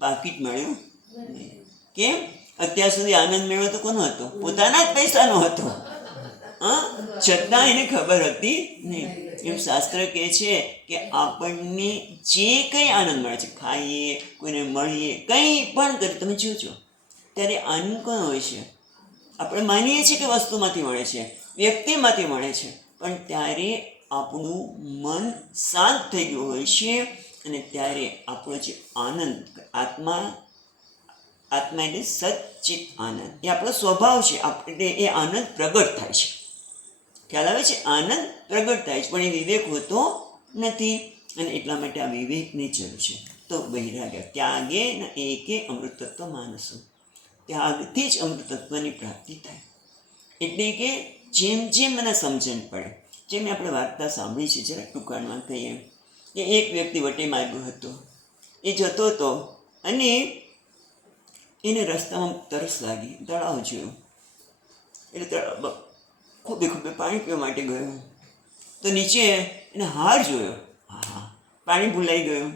પાકીટ મળ્યું નહીં. કેમ? અત્યાર સુધી આનંદ મેળવ્યો તો કોનો હતો? પોતાના જ પૈસાનો હતો. હા, છતાં એને ખબર હતી નહીં. એમ શાસ્ત્ર કહે છે કે આપણને જે કંઈ આનંદ મળે છે, ખાઈએ, કોઈને મળીએ, કંઈ પણ કરી તમે જોજો ત્યારે આનંદ કોનો હોય છે? આપણે માનીએ છીએ કે વસ્તુમાંથી મળે છે, વ્યક્તિમાંથી મળે છે, પણ ત્યારે આપણું મન શાંત થઈ ગયું હોય છે અને ત્યારે આપણો જે આનંદ આત્મા એટલે સચ્ચિત આનંદ, એ આપણો સ્વભાવ છે, આપણે એ આનંદ પ્રગટ થાય છે. ખ્યાલ આવે છે? આનંદ પ્રગટ થાય છે, પણ એ વિવેક હોતો નથી. અને એટલા માટે આ વિવેકની જરૂર છે. તો વૈરાગ્ય ત્યાગે ન એકે અમૃતત્વ માનસો, ત્યાગથી જ અમૃતત્વની પ્રાપ્તિ થાય. એટલે કે જેમ જેમ મને સમજણ પડે, જેમ આપણે વાર્તા સાંભળી છે, જરા ટૂંકાણમાં કહીએ કે એક વ્યક્તિ વટે માર્ગો હતો. એ જતો હતો અને એને રસ્તામાં તરસ લાગી, તળાવ જોયું. એટલે તળાવ ખૂબે ખૂબે પાણી પીવા માટે ગયો. તો નીચે એને હાર જોયો. હા, પાણી ભૂલાઈ ગયું.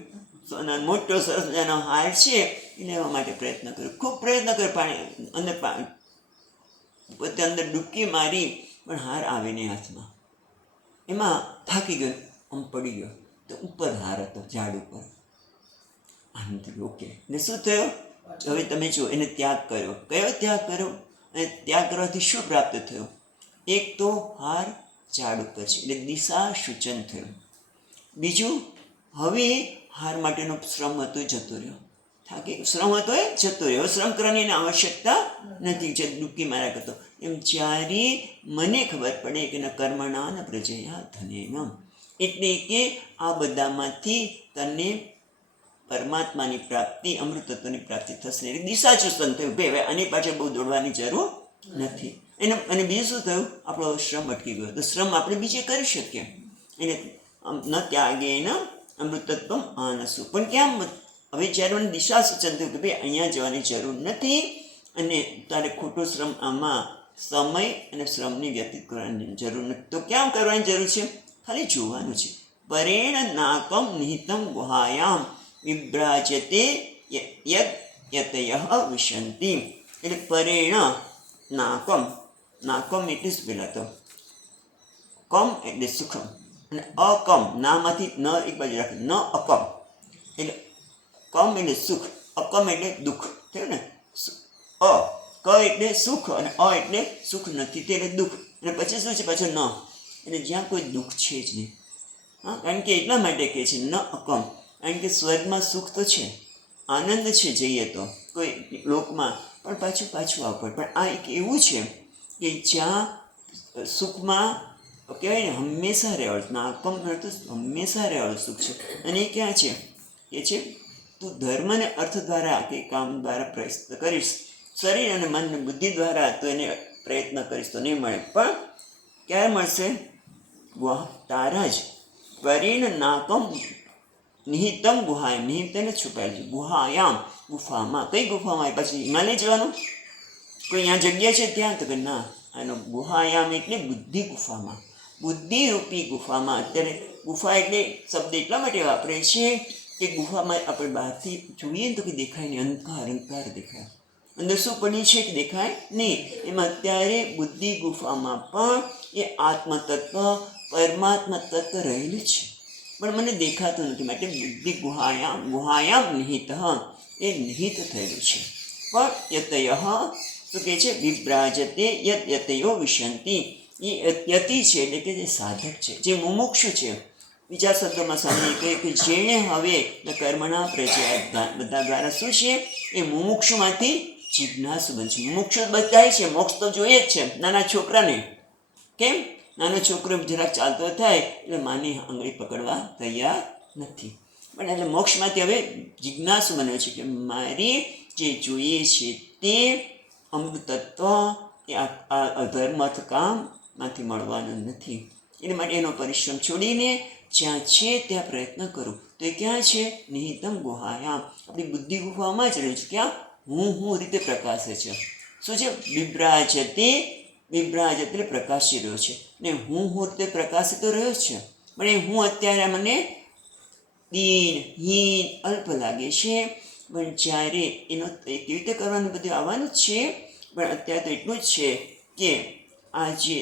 સોના મોટો સરસ મજાનો હાર છે એ લેવા માટે પ્રયત્ન કર્યો, ખૂબ પ્રયત્ન કર્યો. પાણી અંદર પોતે અંદર ડૂબકી મારી, પણ હાર આવે નહીં હાથમાં. એમાં થાકી ગયો, આમ પડી ગયો. તો ઉપર હાર હતો, ઝાડ ઉપર. આનંદ ઓકે. ને શું થયું? હવે તમે જુઓ, એને ત્યાગ કર્યો. કયો ત્યાગ કર્યો? અને ત્યાગ કરવાથી શું પ્રાપ્ત થયું? એક તો હાર ઝાડ ઉપર છે એટલે દિશા સૂચન થયું. બીજું, હવે હાર માટેનો શ્રમ હતો એ જતો રહ્યો. થાકી શ્રમ હતો એ જતો રહ્યો. શ્રમ કરવાની એને આવશ્યકતા નથી, જે ડૂબકી માર્યા કરતો. એમ જ્યારે મને ખબર પડે કે ન કર્મણા ન પ્રજયા ધનેનમ, એટલે કે આ બધામાંથી તને પરમાત્માની પ્રાપ્તિ, અમૃતત્વની પ્રાપ્તિ થશે. એટલે દિશા સૂચન થયું. ભાઈ હવે આની પાછળ બહુ દોડવાની જરૂર નથી. અને બીજું શું થયું? આપણો શ્રમ અટકી ગયો. તો શ્રમ આપણે બીજે કરી શકીએ. એને ન ત્યાગે ન અમૃતત્વ આનસુ. પણ કેમ? હવે જ્યારે મને દિશા સૂચન થયું કે ભાઈ અહીંયા જવાની જરૂર નથી અને તારે ખોટો શ્રમ આમાં સમય અને શ્રમની વ્યતીત કરવાની જરૂર નથી. તો કેમ કરવાની જરૂર છે? ખાલી જોવાનું છે. પરેણ નાકમ નિહિતમ ગુહાયામ વિભ્રાજતે યત યતયઃ વિશંતિ. એટલે પરેણ નાકમ, નાકમ એટલે જ પહેલાં તો કમ એટલે સુખમ અને અકમ, નામાંથી ન એક બાજુ રાખે, ન અકમ એટલે કમ એટલે સુખ, અકમ એટલે દુઃખ થયું ને. ક એટલે સુખ અને અ એટલે સુખ નથી તે એટલે દુઃખ. અને પછી શું છે પાછું? ન એટલે જ્યાં કોઈ દુઃખ છે જ નહીં. હા, કારણ કે એટલા માટે કહે છે ન અકમ, કારણ કે સ્વર્ગમાં સુખ તો છે, આનંદ છે જઈએ તો કોઈ લોકમાં, પણ પાછું આવવું પડે. પણ આ એક એવું છે કે જ્યાં સુખમાં કહેવાય ને હંમેશા રહેવાળું, નાકમ તો હંમેશા રહેવાળું સુખ છે. અને એ ક્યાં છે? એ છે તું ધર્મ અને અર્થ દ્વારા કે કામ દ્વારા પ્રયત્ન કરીશ, શરીર અને મન અને બુદ્ધિ દ્વારા તો એને પ્રયત્ન કરીશ તો નહીં મળે. પણ ક્યારે મળશે? તારા જ પરીણ નાકમ નિહિતમ ગુહાયામ, નિહિત એને છુપાયેલું છે, ગુહાયામ ગુફામાં. કઈ ગુફામાં? પછી હિમાલય જવાનું? કોઈ અહીંયા જગ્યા છે ત્યાં? તો કે ના, આનો ગુહાયામ એટલે બુદ્ધિ ગુફામાં, બુદ્ધિરૂપી ગુફામાં. અત્યારે ગુફા એટલે શબ્દ એટલા માટે વાપરે છે કે ગુફામાં આપણે બહારથી જોઈએ ને તો કે દેખાય નહીં, અંધકાર દેખાય. અંદર શું પડ્યું છે કે દેખાય નહીં. એમાં અત્યારે બુદ્ધિ ગુફામાં પણ એ આત્મતત્વ, પરમાત્મા તત્વ રહેલું છે, પણ મને દેખાતું નથી. માટે બુદ્ધિ ગુહાયામ નિહિત, એ નિહિત થયેલું છે. પણ યતયઃ શું કહે છે? વિભ્રાજતે યત યતયો વિશંતિ. એ યતિ છે એટલે કે જે સાધક છે, જે મુમુક્ષુ છે. બીજા શબ્દોમાં સાંભળીએ કહીએ કે જેણે હવે કર્મણા પ્રજયા બધા દ્વારા શું છે? એ મુમુક્ષુમાંથી જિજ્ઞાસુ બનશે. મુમુક્ષુ બધાય છે, મોક્ષ તો જોઈએ જ છે. નાના છોકરાને કેમ? નાનો છોકરો જરાક ચાલતો થાય એટલે માની આંગળી પકડવા તૈયાર નથી. પણ એટલે મોક્ષમાંથી હવે જિજ્ઞાસુ બન્યો છે કે મારી જે જોઈએ છે તે અમૃતત્વ એ આ અધર્મ અર્થ કામમાંથી મળવાનું નથી. એટલે માટે એનો પરિશ્રમ છોડીને જ્યાં છે ત્યાં પ્રયત્ન કરું. તો એ ક્યાં છે? નિહિતમ ગુહાયામ, આપણી બુદ્ધિ ગુફામાં જ રહે છે. ક્યાં? હું રીતે પ્રકાશે છે. શું છે? વિભ્રાજતે એટલે પ્રકાશી રહ્યો છે ને હું રીતે પ્રકાશિત તો રહ્યો છે, પણ એ હું અત્યારે મને દીન, હીન, અલ્પ લાગે છે. પણ જ્યારે એનો કેવી રીતે કરવાનું બધું આવવાનું જ છે. પણ અત્યારે તો એટલું જ છે કે આ જે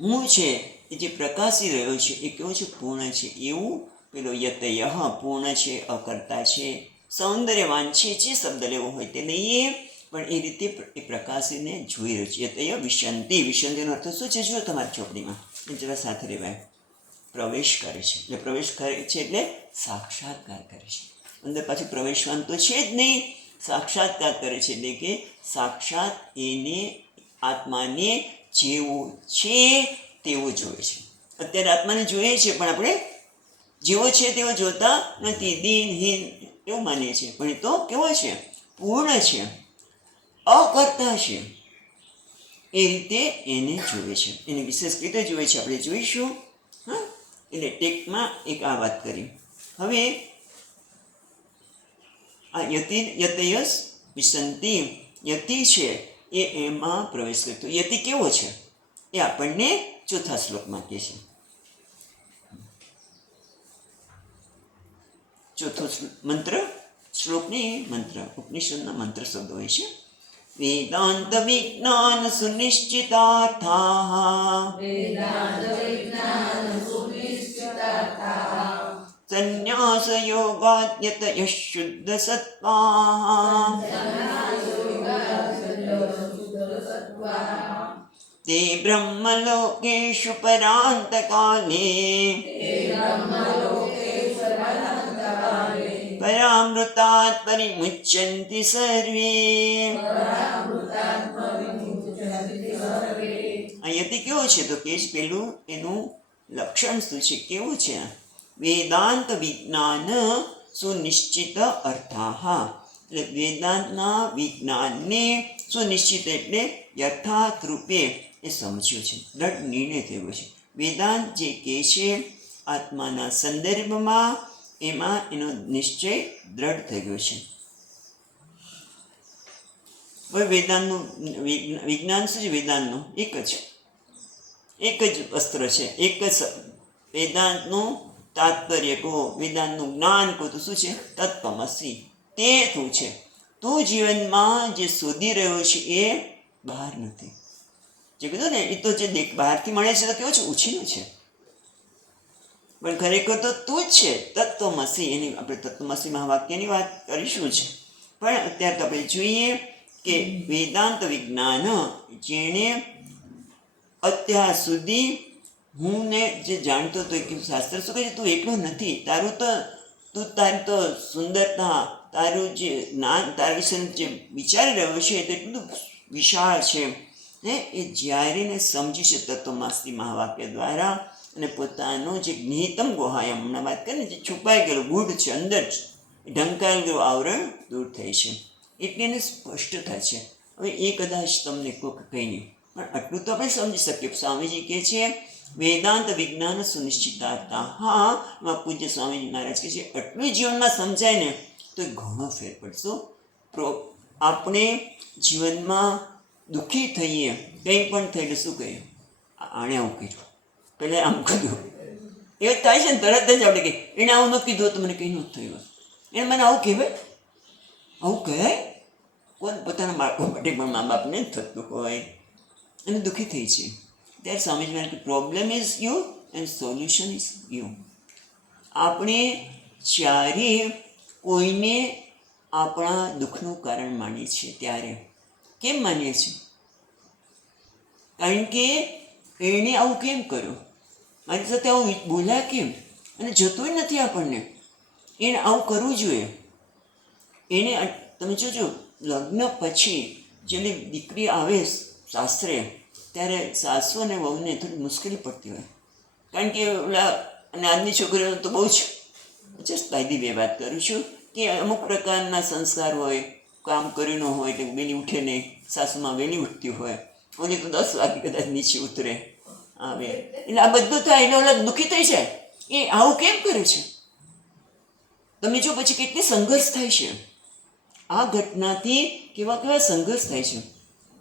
હું છે એ જે પ્રકાશી રહ્યો છે એ કેવો છે? પૂર્ણ છે. એવું પેલો યતયઃ પૂર્ણ છે, અકર્તા છે, સૌંદર્યવાન છે, જે શબ્દ લેવો હોય તે લઈએ. પણ એ રીતે એ પ્રકાશીને જોઈ રહ્યો છે. યતયઃ વિશંતિ. વિશંતિનો અર્થ શું છે? જુઓ તમારી ચોપડીમાં, એ જરા સાથે રહેવાય. પ્રવેશ કરે છે. એટલે પ્રવેશ કરે છે એટલે સાક્ષાત્કાર કરે છે. અંદર પાછું પ્રવેશવાનું તો છે જ નહીં, સાક્ષાત્કાર કરે છે. એટલે કે સાક્ષાત એને આત્માને જેવું છે તેવું જોવે છે. અત્યારે આત્માને જોઈએ છે પણ આપણે જેવો છે તેવો જોતા નથી. દિનહીન એવું માનીએ છીએ. પણ એ તો કેવો છે? પૂર્ણ છે, અકર્તા છે. એ રીતે એને જોવે છે. એને વિશેષ રીતે જોવે છે. આપણે જોઈશું. હા, એટલે ટેકમાં એક આ વાત કરી. હવે આ યતયસ વિસંતિ યતિ છે એ એમાં પ્રવેશ કરતો. યતિ કેવો છે એ આપણને ચોથા શ્લોકમાં કહે છે. ચોથો મંત્ર, શ્લોકની મંત્ર, ઉપનિષદના મંત્ર શબ્દો હોય છે. વેદાંત વિજ્ઞાન સુનિશ્ચિતાર્થા સંન્યાસ યોગાદ્યતયઃ શુદ્ધ સત્ત્વાઃ તે બ્રહ્મલોકેષુ પરાંતકાલે પરામૃતાत् પરિમુચ્યન્તિ સર્વે. અહીંયાથી કેવું છે તો કે પેલું એનું લક્ષણ શું છે? કેવું છે? વેદાંત વિજ્ઞાન સુનિશ્ચિત અર્થાઃ. એટલે વેદાંતના વિજ્ઞાનને સુનિશ્ચિત એટલે યથાર્થ રૂપે એ સમજ્યું છે, દ્રઢ નિર્ણય થયો છે. વેદાંત જે કહે છે આત્માના સંદર્ભમાં, એમાં એનો નિશ્ચય દ્રઢ થઈ ગયો છે. હવે વેદાંતનું વિજ્ઞાન શું છે? વેદાંતનું એક જ અસ્ત્ર છે, એક જ વેદાંતનું તાત્પર્ય કહો, વેદાંતનું જ્ઞાન કહો તો શું છે? તત્વમસી. તે તું છે. તું જીવનમાં જે શોધી રહ્યો છે એ બહાર નથી. જે કીધું ને એ તો જે બહારથી મળે છે તો કેવું છે? ઉછીનું છે. પણ ખરેખર તો તું જ છે, તત્વમસી. એની આપણે તત્વમસી મહાવાક્યની વાત કરીશું છે. પણ અત્યારે તો આપણે જોઈએ કે વેદાંત વિજ્ઞાન જેણે અત્યાર સુધી હું ને જે જાણતો હતો કે શાસ્ત્ર શું કહે છે? તું એકલો નથી. તારી તો સુંદરતા, તારું જે જ્ઞાન, તારા વિશેનું જે વિચારી રહ્યો છે તે એટલું વિશાળ છે. એ જ્યારે ને સમજી છે તત્વમસી મહાવાક્ય દ્વારા, અને પોતાનો જે જ્ઞેતમ ગુહાયમ, હમણાં વાત કરીને જે છુપાઈ ગયેલું ગૂઢ છે અંદર જ, ઢંકાયેલું ગયેલું આવરણ દૂર થાય છે. એટલે એને સ્પષ્ટ થાય છે. હવે એ કદાચ તમને કોઈક કંઈ નહીં, પણ આટલું તો આપણે સમજી શકીએ. સ્વામીજી કહે છે વેદાંત વિજ્ઞાન સુનિશ્ચિતાર્થા. હા, એમાં પૂજ્ય સ્વામીજી મહારાજ કહે છે આટલું જીવનમાં સમજાય ને તો ઘણો ફેર પડશો. આપણે જીવનમાં દુઃખી થઈએ, કંઈ પણ થઈને શું કહીએ? આણે આવું કીધું, પહેલાં આમ કીધું, એ થાય છે ને તરત જ આપણે કહીએ એણે આવું ન કીધું તો મને કંઈ નહોતું થયું. એને મને આવું કહેવાય, આવું કહેવાય. કોણ પોતાના બાળકો માટે પણ મા બાપને થતું હોય અને દુઃખી થઈ છે. ત્યારે સ્વામીજી કે problem is you and solution is you. આપણે જ્યારે કોઈને આપણા દુઃખનું કારણ માનીએ છીએ ત્યારે કેમ માનીએ છીએ? કારણ કે એણે આવું કેમ કર્યું, મારી સાથે આવું બોલ્યા કેમ, અને જતું નથી આપણને. એને આવું કરવું જોઈએ. એને તમે જોજો લગ્ન પછી જેની દીકરી આવે સાસરે ત્યારે સાસુ અને વહુને થોડી મુશ્કેલી પડતી હોય. કારણ કે ઓલા અને આજની છોકરીઓ તો બહુ જ જસ્ટ બાયદી બે વાત કરું છું કે અમુક પ્રકારના સંસ્કાર હોય, કામ કર્યું ન હોય એટલે વહેલી ઉઠે નહીં, સાસુમાં વહેલી ઉઠતી હોય, ઓલી તો 10 વાગે કદાચ નીચે ઉતરે આવે. એટલે આ બધું થાય એટલે ઓલા દુઃખી થઈ જાય. એ આવું કેમ કરે છે? તમે જો પછી કેટલી સંઘર્ષ થાય છે. આ ઘટનાથી કેવા કેવા સંઘર્ષ થાય છે.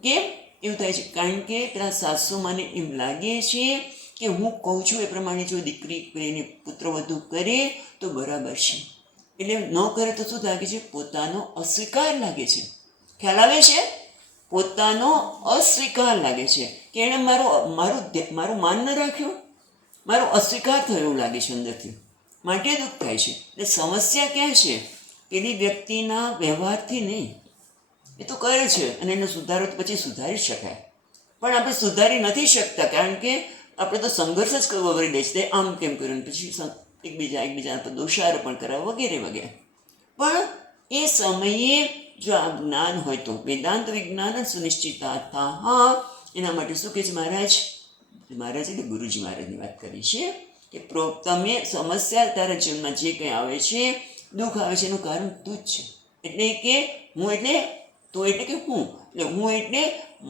કેમ એવું થાય છે? કારણ કે પેલા સાસુમાને એમ લાગે છે કે હું કહું છું એ પ્રમાણે જો દીકરી કરીને પુત્રવધુ કરે તો બરાબર છે. એટલે ન કરે તો શું લાગે છે? પોતાનો અસ્વીકાર લાગે છે. ખ્યાલ આવે છે? પોતાનો અસ્વીકાર લાગે છે કે એણે મારું માન ન રાખ્યું, મારો અસ્વીકાર થયો એવું લાગે છે અંદરથી, માટે દુઃખ થાય છે. એટલે સમસ્યા ક્યાં છે? પેલી વ્યક્તિના વ્યવહારથી નહીં. એ તો કરે છે અને એને સુધારો તો પછી સુધારી શકાય, પણ આપણે સુધારી નથી શકતા, કારણ કે આપણે તો સંઘર્ષ જ કરવો વળી દે છે. આમ કેમ કર્યું, પછી એકબીજાના પર દોષારોપણ કરાવવા વગેરે વગેરે. પણ એ સમયે જો આ જ્ઞાન હોય તો વેદાંત વિજ્ઞાન સુનિશ્ચિતા, હા, એના માટે શું કહે છે મહારાજ એટલે ગુરુજી મહારાજની વાત કરી છે કે તમે સમસ્યા તારા જીવનમાં જે કંઈ આવે છે, દુઃખ આવે છે, એનું કારણ તું જ છે. એટલે કે હું એટલે તો એટલે કે હું એટલે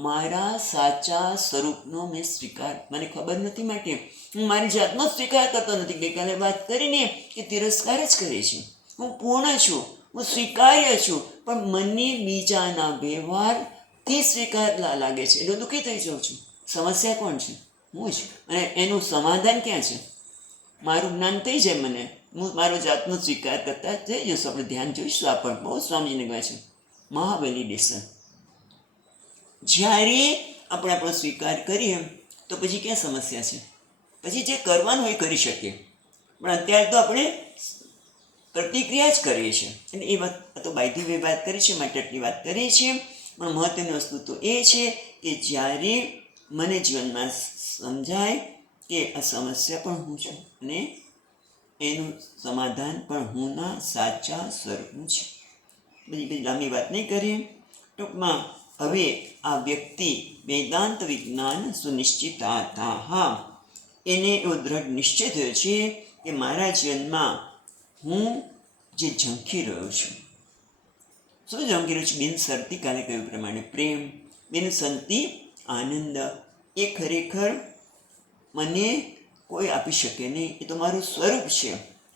મારા સાચા સ્વરૂપનો મેં સ્વીકાર, મને ખબર નથી માટે હું મારી જાતનો સ્વીકાર કરતો નથી. ગઈકાલે વાત કરીને કે તિરસ્કાર જ કરે છે. હું પૂર્ણ છું, હું સ્વીકાર્ય છું, પણ મને બીજાના વ્યવહારથી સ્વીકાર લાગે છે એટલે દુઃખી થઈ જાઉં છું. સમસ્યા કોણ છે? હું જ. અને એનું સમાધાન ક્યાં છે? મારું જ્ઞાન થઈ જાય, મને હું મારો જાતનો સ્વીકાર કરતા થઈ જશું. આપણે ધ્યાન જોઈશું. આ પણ બહુ સ્વામીજીને કહે છે મહાવેલિડેશન. જ્યારે આપણે આપણો સ્વીકાર કરીએ તો પછી ક્યાં સમસ્યા છે? પછી જે કરવાનું એ કરી શકીએ, પણ અત્યારે તો આપણે પ્રતિક્રિયા જ કરીએ છીએ. એટલે એ વાત તો બાયથી વે વાત કરી છે, માટે આટલી વાત કરીએ છીએ. પણ મહત્વની વસ્તુ તો એ છે કે જ્યારે મને જીવનમાં સમજાય કે આ સમસ્યા પણ હું છું અને એનું સમાધાન પણ હુંના સાચા સ્વરૂપનું છે. બધી લાંબી વાત નહીં કરીએ. ટૂંકમાં હવે આ વ્યક્તિ વેદાંત વિજ્ઞાન સુનિશ્ચિતા, હા, એને એવો દ્રઢ નિશ્ચય થયો છે કે મારા જીવનમાં હું જે ઝંખી રહ્યો છું, શું ઝંખી રહ્યો છું? બિનશરતી, કાલે કહ્યું પ્રમાણે પ્રેમ, બિનશરતી આનંદ, એ ખરેખર મને કોઈ આપી શકે નહીં. એ તો મારું સ્વરૂપ છે.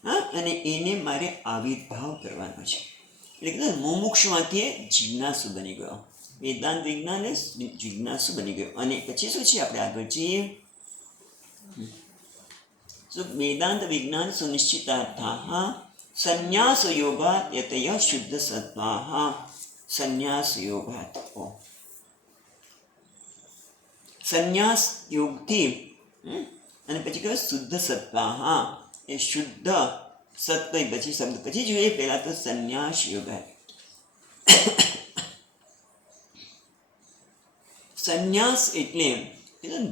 હા, અને એને મારે આવિર્ભાવ કરવાનો છે. એટલે કે મુમુક્ષમાંથી જિજ્ઞાસુ બની ગયો, વેદાંત વિજ્ઞાન જિજ્ઞાસુ બની ગયો. અને પછી શું છે? આપણે આગળ જઈએ. વેદાંત વિજ્ઞાન સુનિશ્ચિતા સંન્યાસ યોગાત યતય શુદ્ધ સત્વા, સંન્યાસ યોગાત, સંન્યાસ યોગથી, અને પછી કહ્યું શુદ્ધ સત્વા, એ શુદ્ધ સત્વ પછી શબ્દ પછી જોઈએ. પહેલા તો સંન્યાસ યોગાત. સંન્યાસ એટલે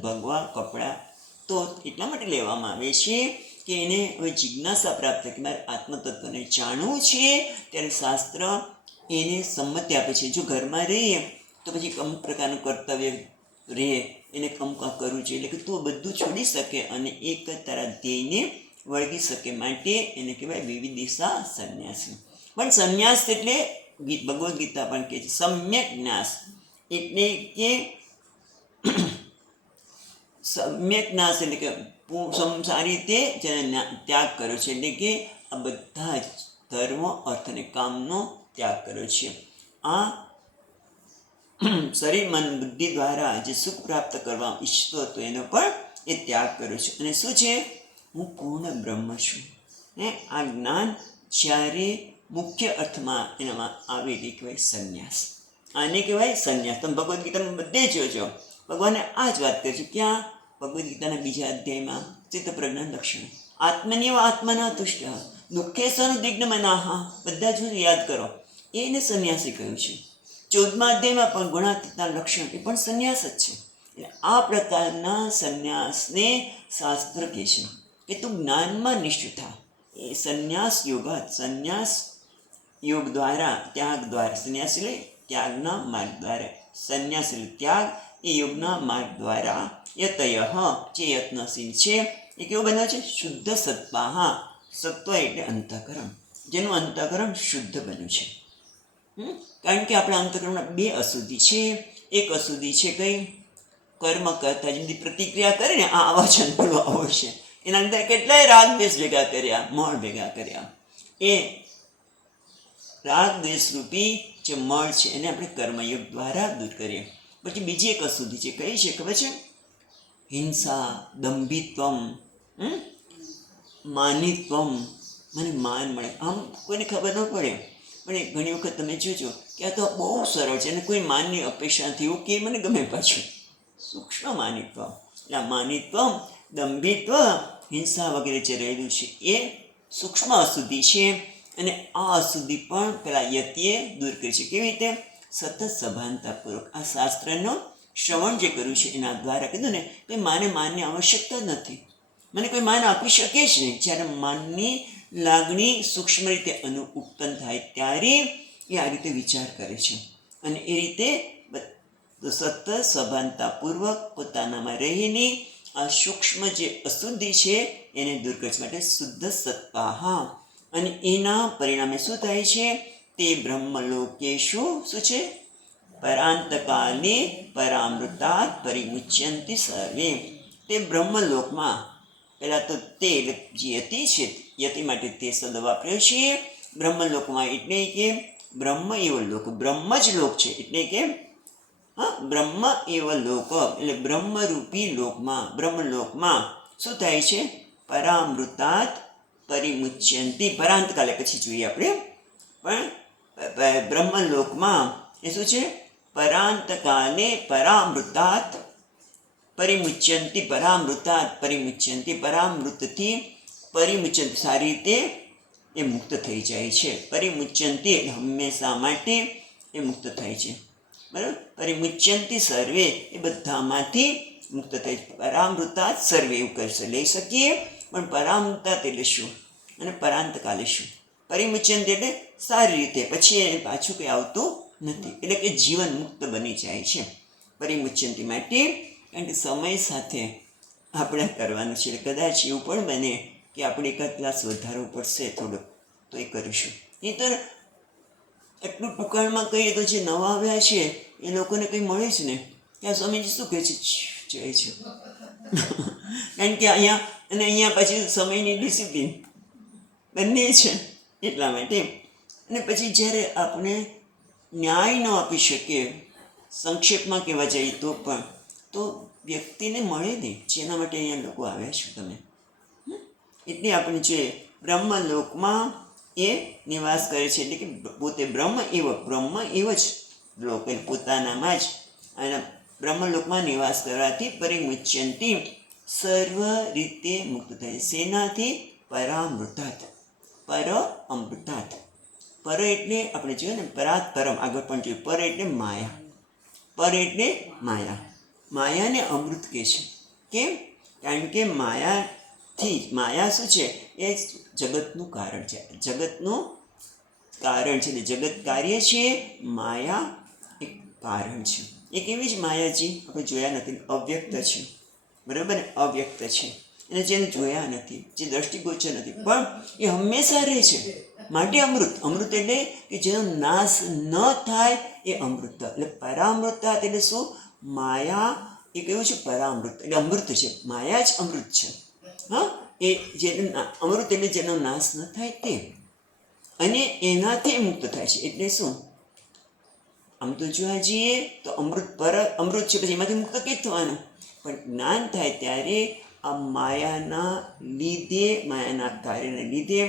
ભગવા કપડાં તો એટલા માટે લેવામાં આવે છે કે એને હવે જિજ્ઞાસા પ્રાપ્ત થાય કે મારે આત્મતત્વને જાણવું છે. ત્યારે શાસ્ત્ર એને સંમતિ આપે છે. જો ઘરમાં રહીએ તો પછી અમુક પ્રકારનું કર્તવ્ય રહે, એને કંકા કરવું જોઈએ, એટલે કે તું બધું છોડી શકે અને એક તારા ધ્યેયને વળગી શકે. માટે એને કહેવાય વિવિધ દિશા સંન્યાસ. પણ સંન્યાસ એટલે ભગવદ્ ગીતા પણ કહે છે સમ્યક ન્યાસ, એટલે કે સમ્યક નાશ એટલે કે સારી રીતે જેને ત્યાગ કર્યો છે. એટલે કે આ બધા જ ધર્મ, અર્થ અને કામનો ત્યાગ કર્યો છે. આ શરીર, મન, બુદ્ધિ દ્વારા જે સુખ પ્રાપ્ત કરવા ઈચ્છતો હતો એનો પણ એ ત્યાગ કર્યો છે. અને શું છે? હું પૂર્ણ બ્રહ્મ છું. ને આ જ્ઞાન જ્યારે મુખ્ય અર્થમાં એનામાં આવે તે કહેવાય સંન્યાસ. આને કહેવાય સંન્યાસ. તમે ભગવદ્ ગીતામાં બધે જોજો ભગવાને આ જ વાત કરી છે. ક્યાં? ભગવદ્ ગીતાના બીજા અધ્યાયમાં ચિત્ત પ્રજ્ઞાન લક્ષણ, આત્મનિવ આત્મના તુષ્ટ, દુઃખે સનુદ્વિગ્ન મનાહ, બધા જ યાદ કરો. એને સંન્યાસી કહ્યું છે. 14મા અધ્યાયમાં પણ ગુણાતીતના લક્ષણ, એ પણ સંન્યાસ જ છે. એટલે આ પ્રકારના સંન્યાસને શાસ્ત્ર કહે છે કે તું જ્ઞાનમાં નિષ્ઠ થા. એ સંન્યાસ યોગ, સંન્યાસ યોગ દ્વારા, ત્યાગ દ્વારા, સંન્યાસ એટલે ત્યાગના માર્ગ દ્વારા, સંન્યાસ એટલે ત્યાગ, એ યોગના માર્ગ દ્વારા યતય, જે યત્નશીલ છે એ કેવો બન્યો છે? શુદ્ધ સત્વા. સત્વ એટલે અંતઃકરણ, જેનું અંતઃકરણ શુદ્ધ બન્યું છે. કારણ કે આપણા અંતઃકરણમાં બે અશુદ્ધિ છે. એક અશુદ્ધિ છે કઈ? કર્મ કરતા જેમની પ્રતિક્રિયા કરીને આ આવા જન્મનો આવો છે, એના અંદર કેટલાય રાગ દ્વેષ ભેગા કર્યા, મળ ભેગા કર્યા. એ રાગ દ્વેષ રૂપી જે મળ છે એને આપણે કર્મયોગ દ્વારા દૂર કરીએ. પછી બીજી એક અશુદ્ધિ છે, કઈ છે ખબર છે? હિંસા, દંભિત્વમ, માનિત્વમ, મને માન મળે, આમ કોઈને ખબર ન પડે. પણ ઘણી વખત તમે જોજો કે આ તો બહુ સરળ છે અને કોઈ માનની અપેક્ષા નથી એવું કે મને ગમે પાછું. સૂક્ષ્મ માનિત્વ, એટલે આ માનિત્વ, દંભિત્વ, હિંસા વગેરે જે રહેલું છે એ સૂક્ષ્મ અશુદ્ધિ છે. અને આ અશુદ્ધિ પણ પેલા યતિએ દૂર કરી છે. કેવી રીતે? સતત સભાનતાપૂર્વક આ શાસ્ત્રનો શ્રવણ જે કર્યું છે એના દ્વારા કીધું ને કે માનની આવશ્યકતા નથી, મને કોઈ માન આપી શકે જ નહીં. જ્યારે માનની લાગણી સૂક્ષ્મ રીતે ઉત્પન્ન થાય ત્યારે એ આ રીતે વિચાર કરે છે અને એ રીતે સતત સભાનતાપૂર્વક પોતાનામાં રહીને આ સૂક્ષ્મ જે અશુદ્ધિ છે એને દૂર કરવા માટે શુદ્ધ સત્વાહા. અને એના પરિણામે શું થાય છે? તે બ્રહ્મલોકે શું છે? પરાંતકાલે પરામૃતાત પરિમુચ્યંતિ સર્વે. તે બ્રહ્મલોકમાં, પહેલાં તો તે જે યતિ છે, યતિ માટે તે શબ્દ વાપર્યો છે. બ્રહ્મલોકમાં એટલે કે બ્રહ્મ એવો લોક, બ્રહ્મ જ લોક છે એટલે કે બ્રહ્મ એવ લોક, એટલે બ્રહ્મરૂપી લોકમાં, બ્રહ્મલોકમાં શું થાય છે? પરામૃતાત પરિમુચ્યંતિ. પરાંતકાલે પછી જોઈએ આપણે, પણ બ્રહ્મલોકમાં એ શું છે? પરાંતકાલે પરામૃતાત પરિમુચ્યંતિ. પરામૃતાત પરિમુચ્યંતિ, પરામૃતથી પરિમુચ્યંતિ, સારી રીતે એ મુક્ત થઈ જાય છે. પરિમુચ્યંતિ એટલે હંમેશા માટે એ મુક્ત થાય છે. બરાબર? પરિમુચ્યંતિ સર્વે, એ બધામાંથી મુક્ત થાય છે. પરામૃતાત સર્વે એવું કરી લઈ શકીએ, પણ પરામૃતાત એટલે શું અને પરાંતકાલે શું? પરિમુચ્યંતિ એટલે સારી રીતે, પછી એને પાછું કંઈ આવતું નથી, એટલે કે જીવન મુક્ત બની જાય છે પરિમુચ્યંતિ માટે. કારણ કે સમય સાથે આપણે કરવાનું છે. કદાચ એવું પણ બને કે આપણે એકાદ ક્લાસ વધારવો પડશે થોડોક, તો એ કરીશું. એ તો એટલું ટૂંકાણમાં કહીએ તો જે નવા આવ્યા છે એ લોકોને કંઈ મળે જ ને કે આ સ્વામીજી શું કહે છે જાય છે. કારણ કે અહીંયા પછી સમયની ડિસિપ્લિન બંને છે એટલા માટે. અને પછી જ્યારે આપણે ન્યાય ન આપી શકીએ, સંક્ષેપમાં કહેવા જઈએ તો વ્યક્તિને મળે નહીં જેના માટે અહીંયા લોકો આવ્યા છો તમે. એટલે આપણે જોઈએ બ્રહ્મલોકમાં એ નિવાસ કરે છે, એટલે કે પોતે બ્રહ્મ એવ જ લોક, પોતાનામાં જ અને બ્રહ્મલોકમાં નિવાસ કરવાથી પરિમુચ્યંતિ, સર્વ રીતે મુક્ત થાય. શેનાથી? પરામૃતાત, પર અમૃતાત. પર એટલે આપણે જોઈએ ને પરાત પરમ, આગળ પણ જોયું. પર એટલે માયા, પર એટલે માયા. માયાને અમૃત કહે છે. કેમ? કારણ કે માયા શું છે? એ જગતનું કારણ છે, જગતનું કારણ છે. એટલે જગત કાર્ય છે, માયા એક કારણ છે. એ કેવી જ માયાજી આપણે જોયા નથી, અવ્યક્ત છે. બરાબર ને? અવ્યક્ત છે અને જેને જોયા નથી, જે દ્રષ્ટિગોચર નથી, પણ એ હંમેશા રહે છે માટે અમૃત. અમૃત એટલે કે જેનો નાશ ન થાય એ અમૃત. એટલે પરામૃતા એટલે શું? માયા એ કેવું છે? પરામૃત એટલે અમૃત છે. માયા જ અમૃત છે. હા, એ જે અમૃત એટલે જેનો નાશ ન થાય તે, અને એનાથી મુક્ત થાય છે. એટલે શું? આમ તો જોવા જઈએ તો અમૃત છે, પછી એમાંથી મુક્ત કંઈ થવાનું? પણ જ્ઞાન થાય ત્યારે આ માયાના લીધે, માયાના કાર્યને લીધે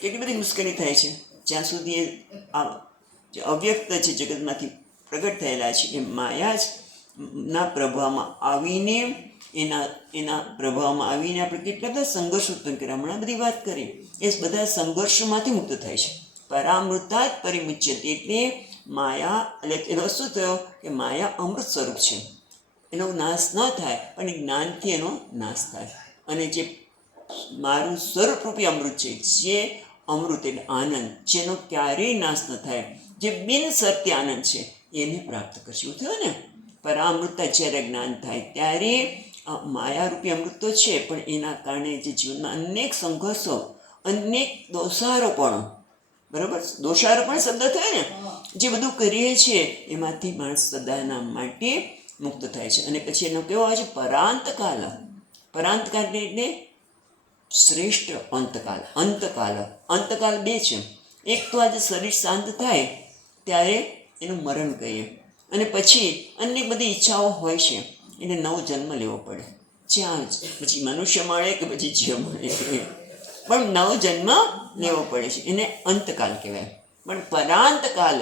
કેટલી બધી મુશ્કેલી થાય છે. જ્યાં સુધી આ જે અવ્યક્ત છે, જગતમાંથી પ્રગટ થયેલા છે, એ માયા જ ના પ્રભાવમાં આવીને એના પ્રભાવમાં આવીને આપણે કેટલા બધા સંઘર્ષ ઉત્પન્ન કર્યા. હમણાં બધી વાત કરી, એ બધા સંઘર્ષોમાંથી મુક્ત થાય છે. પરામૃતાત પરિમુચ્યતે એટલે માયા, એટલે એનો શું થયો કે માયા અમૃત સ્વરૂપ છે, એનો નાશ ન થાય, પણ જ્ઞાનથી એનો નાશ થાય. અને જે મારું સ્વરૂપરૂપી અમૃત છે, જે અમૃત એટલે આનંદ, જેનો ક્યારેય નાશ ન થાય, જે બિન સત્ય આનંદ છે, એને પ્રાપ્ત કરશું. થયું ને? પરામૃતતા જ્યારે જ્ઞાન થાય ત્યારે આ માયારૂપી અમૃત તો છે, પણ એના કારણે જે જીવનમાં અનેક સંઘર્ષો, અનેક દોષારોપણો, બરાબર? દોષારોપણ શબ્દ થયો ને, જે બધું કરીએ છીએ એમાંથી માણસ સદાના માટે મુક્ત થાય છે. અને પછી એનો કેવો આવે છે? પરાંતકાલ. પરાંતકાલ એટલે શ્રેષ્ઠ અંતકાલ. અંતકાલ બે છે. એક તો આજે શરીર શાંત થાય ત્યારે એનું મરણ કહીએ, અને પછી અનેક બધી ઈચ્છાઓ હોય છે, એને નવો જન્મ લેવો પડે. જ્યાં પછી મનુષ્ય મળે કે પછી જીવ મળે, પણ નવો જન્મ લેવો પડે છે, એને અંતકાલ કહેવાય. પણ પરાંતકાલ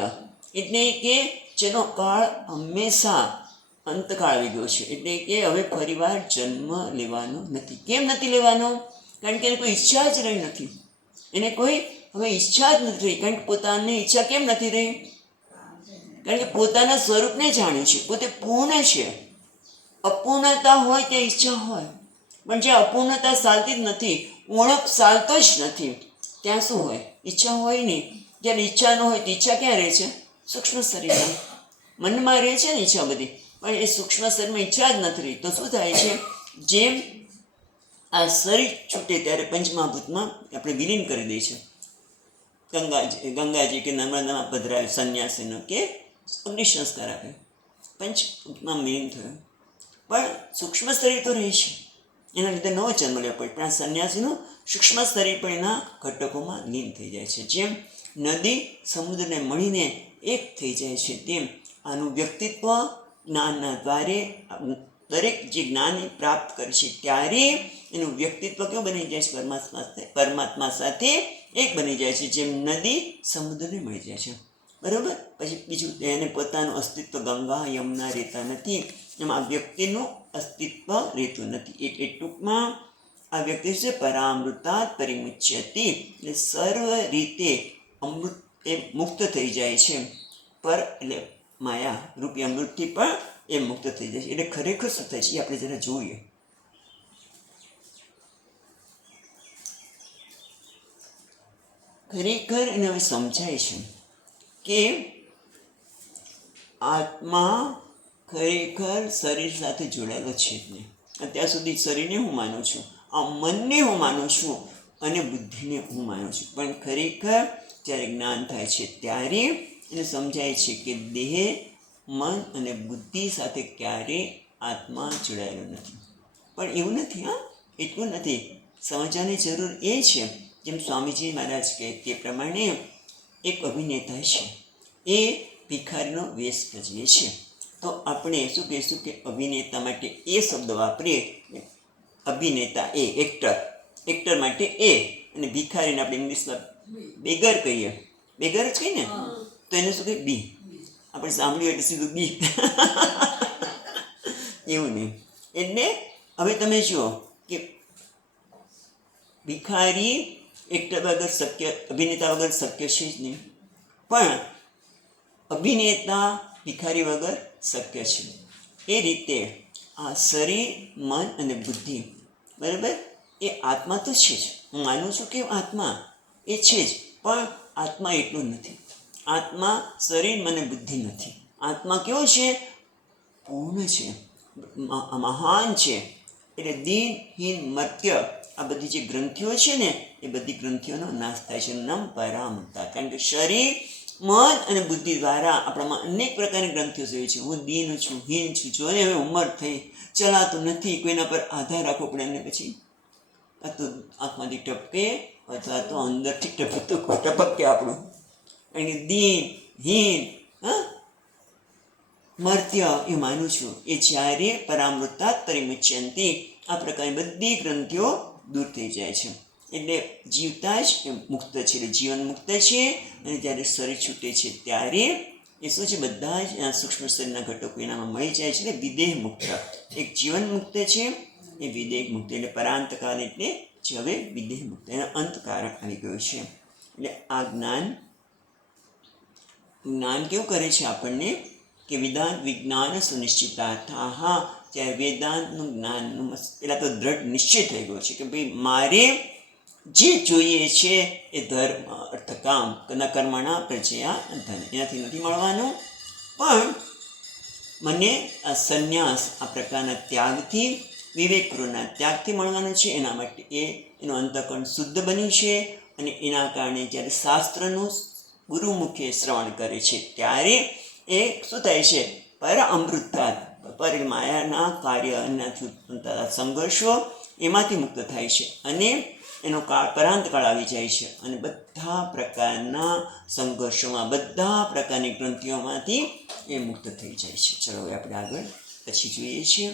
એટલે કે જેનો કાળ હંમેશા અંતકાળ આવી ગયો છે, એટલે કે હવે ફરીવાર જન્મ લેવાનો નથી. કેમ નથી લેવાનો? કારણ કે એને કોઈ ઈચ્છા જ રહી નથી. એને કોઈ હવે ઈચ્છા જ નથી રહી. કારણ કે પોતાની ઈચ્છા કેમ નથી રહી? કારણ કે પોતાના સ્વરૂપને જાણ્યું છે, પોતે પૂર્ણ છે. અપૂર્ણતા હોય તે ઈચ્છા હોય, પણ જે અપૂર્ણતા ચાલતી જ નથી, ઉણપ ચાલતો જ નથી, ત્યાં શું હોય? ઈચ્છા હોય નહીં. જ્યારે ઈચ્છા ન હોય તો ઈચ્છા ક્યાં રહે છે? સૂક્ષ્મ શરીરમાં, મનમાં રહે છે ને ઈચ્છા બધી. પણ એ સૂક્ષ્મ શરીરમાં ઈચ્છા જ નથી રહી તો શું થાય છે? જેમ આ શરીર છૂટે ત્યારે પંચમહાભૂતમાં આપણે વિલીન કરી દઈએ છીએ. ગંગાજી કે નર્મદામાં પધરાવે સંન્યાસીનો કે અગ્નિ સંસ્કાર આપે, પંચમાં વિલીન થયો. પણ સૂક્ષ્મ શરીર તો રહે છે, એના લીધે નવો જન્મ લેવો પડે. પણ આ સંન્યાસીનું સૂક્ષ્મ શરીર પણ એના ઘટકોમાં લીન થઈ જાય છે. જેમ નદી સમુદ્રને મળીને એક થઈ જાય છે, તેમ આનું વ્યક્તિત્વ જ્ઞાનના દ્વારે દરેક જે જ્ઞાન પ્રાપ્ત કરે છે ત્યારે એનું વ્યક્તિત્વ કેવું બની જાય છે? પરમાત્મા સાથે એક બની જાય છે. જેમ નદી સમુદ્રને મળી જાય છે, બરાબર. પછી બીજું, એને પોતાનું અસ્તિત્વ ગંગા યમુના રહેતા નથી, એમાં આ વ્યક્તિનું અસ્તિત્વ રહેતું નથી. એટલે ટૂંકમાં આ વ્યક્તિ છે પરામૃતાત પરિમુચ્યતિ, એટલે સર્વ રીતે અમૃત એ મુક્ત થઈ જાય છે. પર એટલે માયા રૂપી અમૃતથી પણ એ મુક્ત થઈ જાય છે. એટલે ખરેખર શું થાય છે એ આપણે જરા જોઈએ. ખરેખર એને હવે સમજાય છે કે આત્મા ખરેખર શરીર સાથે જોડાયેલો છે જ નહીં. અત્યાર સુધી શરીરને હું માનું છું, આ મનને હું માનું છું અને બુદ્ધિને હું માનું છું. પણ ખરેખર જ્યારે જ્ઞાન થાય છે ત્યારે એને સમજાય છે કે દેહ, મન અને બુદ્ધિ સાથે ક્યારેય આત્મા જોડાયેલો નથી. પણ એવું નથી, હા, એટલું નથી. સમજવાની જરૂર એ છે, જેમ સ્વામીજી મહારાજ કહે તે પ્રમાણે એક અભિનેતા છે, એ ભિખારીનો વેશ ભજવે છે. તો આપણે શું કહીશું કે અભિનેતા માટે એ શબ્દ વાપરીએ, અભિનેતા એ એક્ટર માટે એ, અને ભિખારીને આપણે ઇંગ્લિશમાં બેગર કહીએ, બેગર જ કહીએ ને, તો એને શું કહીએ? બી. આપણે સાંભળ્યું એટલે સીધું બી. એવું નહીં. એટલે હવે તમે જુઓ કે ભિખારી એક્ટર વગર શક્ય, અભિનેતા વગર શક્ય છે જ નહીં, પણ અભિનેતા ભિખારી વગર શક્ય છે. એ રીતે આ શરીર, મન અને બુદ્ધિ, બરાબર, એ આત્મા તો છે જ. હું માનું છું કે આત્મા એ છે જ, પણ આત્મા એટલું નથી. આત્મા શરીર, મન અને બુદ્ધિ નથી. આત્મા કેવો છે? પૂર્ણ છે, મહાન છે. એટલે દીન, હીન, મર્ત્ય, આ બધી જે ગ્રંથિઓ છે ને, એ બધી ગ્રંથિઓનો નાશ થાય છે. નમ પરામૃતા. કારણ કે શરીર, મન અને બુદ્ધિ દ્વારા આપણામાં અનેક પ્રકારની ગ્રંથિઓ જોઈએ છે. હું દીન છું, હીન છું, જો હવે ઉંમર થઈ, ચલાતું નથી, કોઈના પર આધાર રાખવો પડે, અને પછી આ તો આંખમાંથી ટપકે અથવા તો અંદરથી ટપકે આપણું. કારણ કે દીન, હીન, મર્ત્ય એ માનું છું, એ જ્યારે પરામૃતાત પરિમુચ્યંતિ, આ પ્રકારની બધી ગ્રંથિઓ દૂર થઈ જાય છે. એટલે જીવતા જ એ મુક્ત છે, એટલે જીવન મુક્ત છે. અને જ્યારે શરીર છૂટે છે ત્યારે એ શું છે? બધા જ સૂક્ષ્મ શરીરના ઘટકો એનામાં મળી જાય છે. એટલે વિદેહ મુક્ત. એક જીવન મુક્ત છે, એ વિદેહ મુક્ત. એટલે પરાંતકાલ એટલે જે હવે વિદેહ મુક્ત, એનો અંતકાળ આવી ગયો છે. એટલે આ જ્ઞાન કેવું કરે છે આપણને કે વેદાંત વિજ્ઞાન સુનિશ્ચિતા. હા, ત્યારે વેદાંતનું જ્ઞાનનું પહેલાં તો દ્રઢ નિશ્ચય થઈ ગયો છે કે ભાઈ મારે જે જોઈએ છે એ ધર્મ, અર્થ, કામ, કર્મણા પ્રજયા ધન, એનાથી નથી મળવાનું. પણ મને આ સંન્યાસ, આ પ્રકારના ત્યાગથી, વિવેકપૂર્વકના ત્યાગથી મળવાનું છે. એના માટે એનું અંતઃકરણ શુદ્ધ બન્યું છે. અને એના કારણે જ્યારે શાસ્ત્રનું ગુરુમુખે શ્રવણ કરે છે ત્યારે એ શું થાય છે? પર અમૃતાત, પર માયાના કાર્ય, એનાથી સંઘર્ષો એમાંથી મુક્ત થાય છે. અને એનો કાળ, પરાંતકાળ આવી જાય છે. અને બધા પ્રકારના સંઘર્ષોમાં, બધા પ્રકારની ગ્રંથિઓમાંથી એ મુક્ત થઈ જાય છે. ચલો હવે આપણે આગળ પછી જોઈએ છીએ.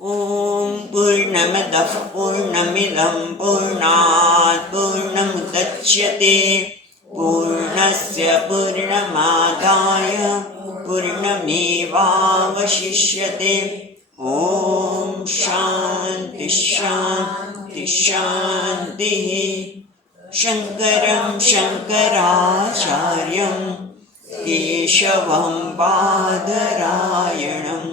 ॐ पूर्णमदः पूर्णमिदं पूर्णात् पूर्णमुदच्यते पूर्णस्य पूर्णमादाय पूर्णमेवावशिष्यते ॐ शान्ति शान्ति शान्तिः शङ्करं शङ्कराचार्यं केशवं बादरायणं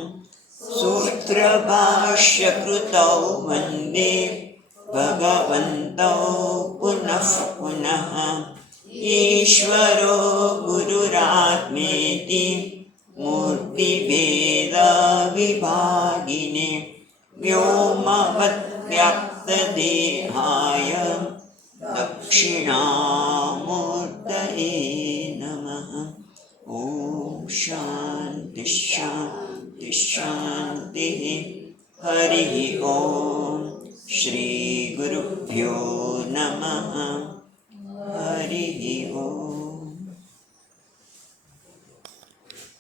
सूत्रभाष्यकृतौ वन्दे भगवन्तौ पुनः पुनः ईश्वरो गुरुरात्मेति मूर्तिभेदविभागिने व्योमवद्व्याप्तदेहाय दक्षिणामूर्तये नमः ॐ शान्ति शान्ति शान्तिः हरिः ॐ श्रीगुरुभ्यो नमः।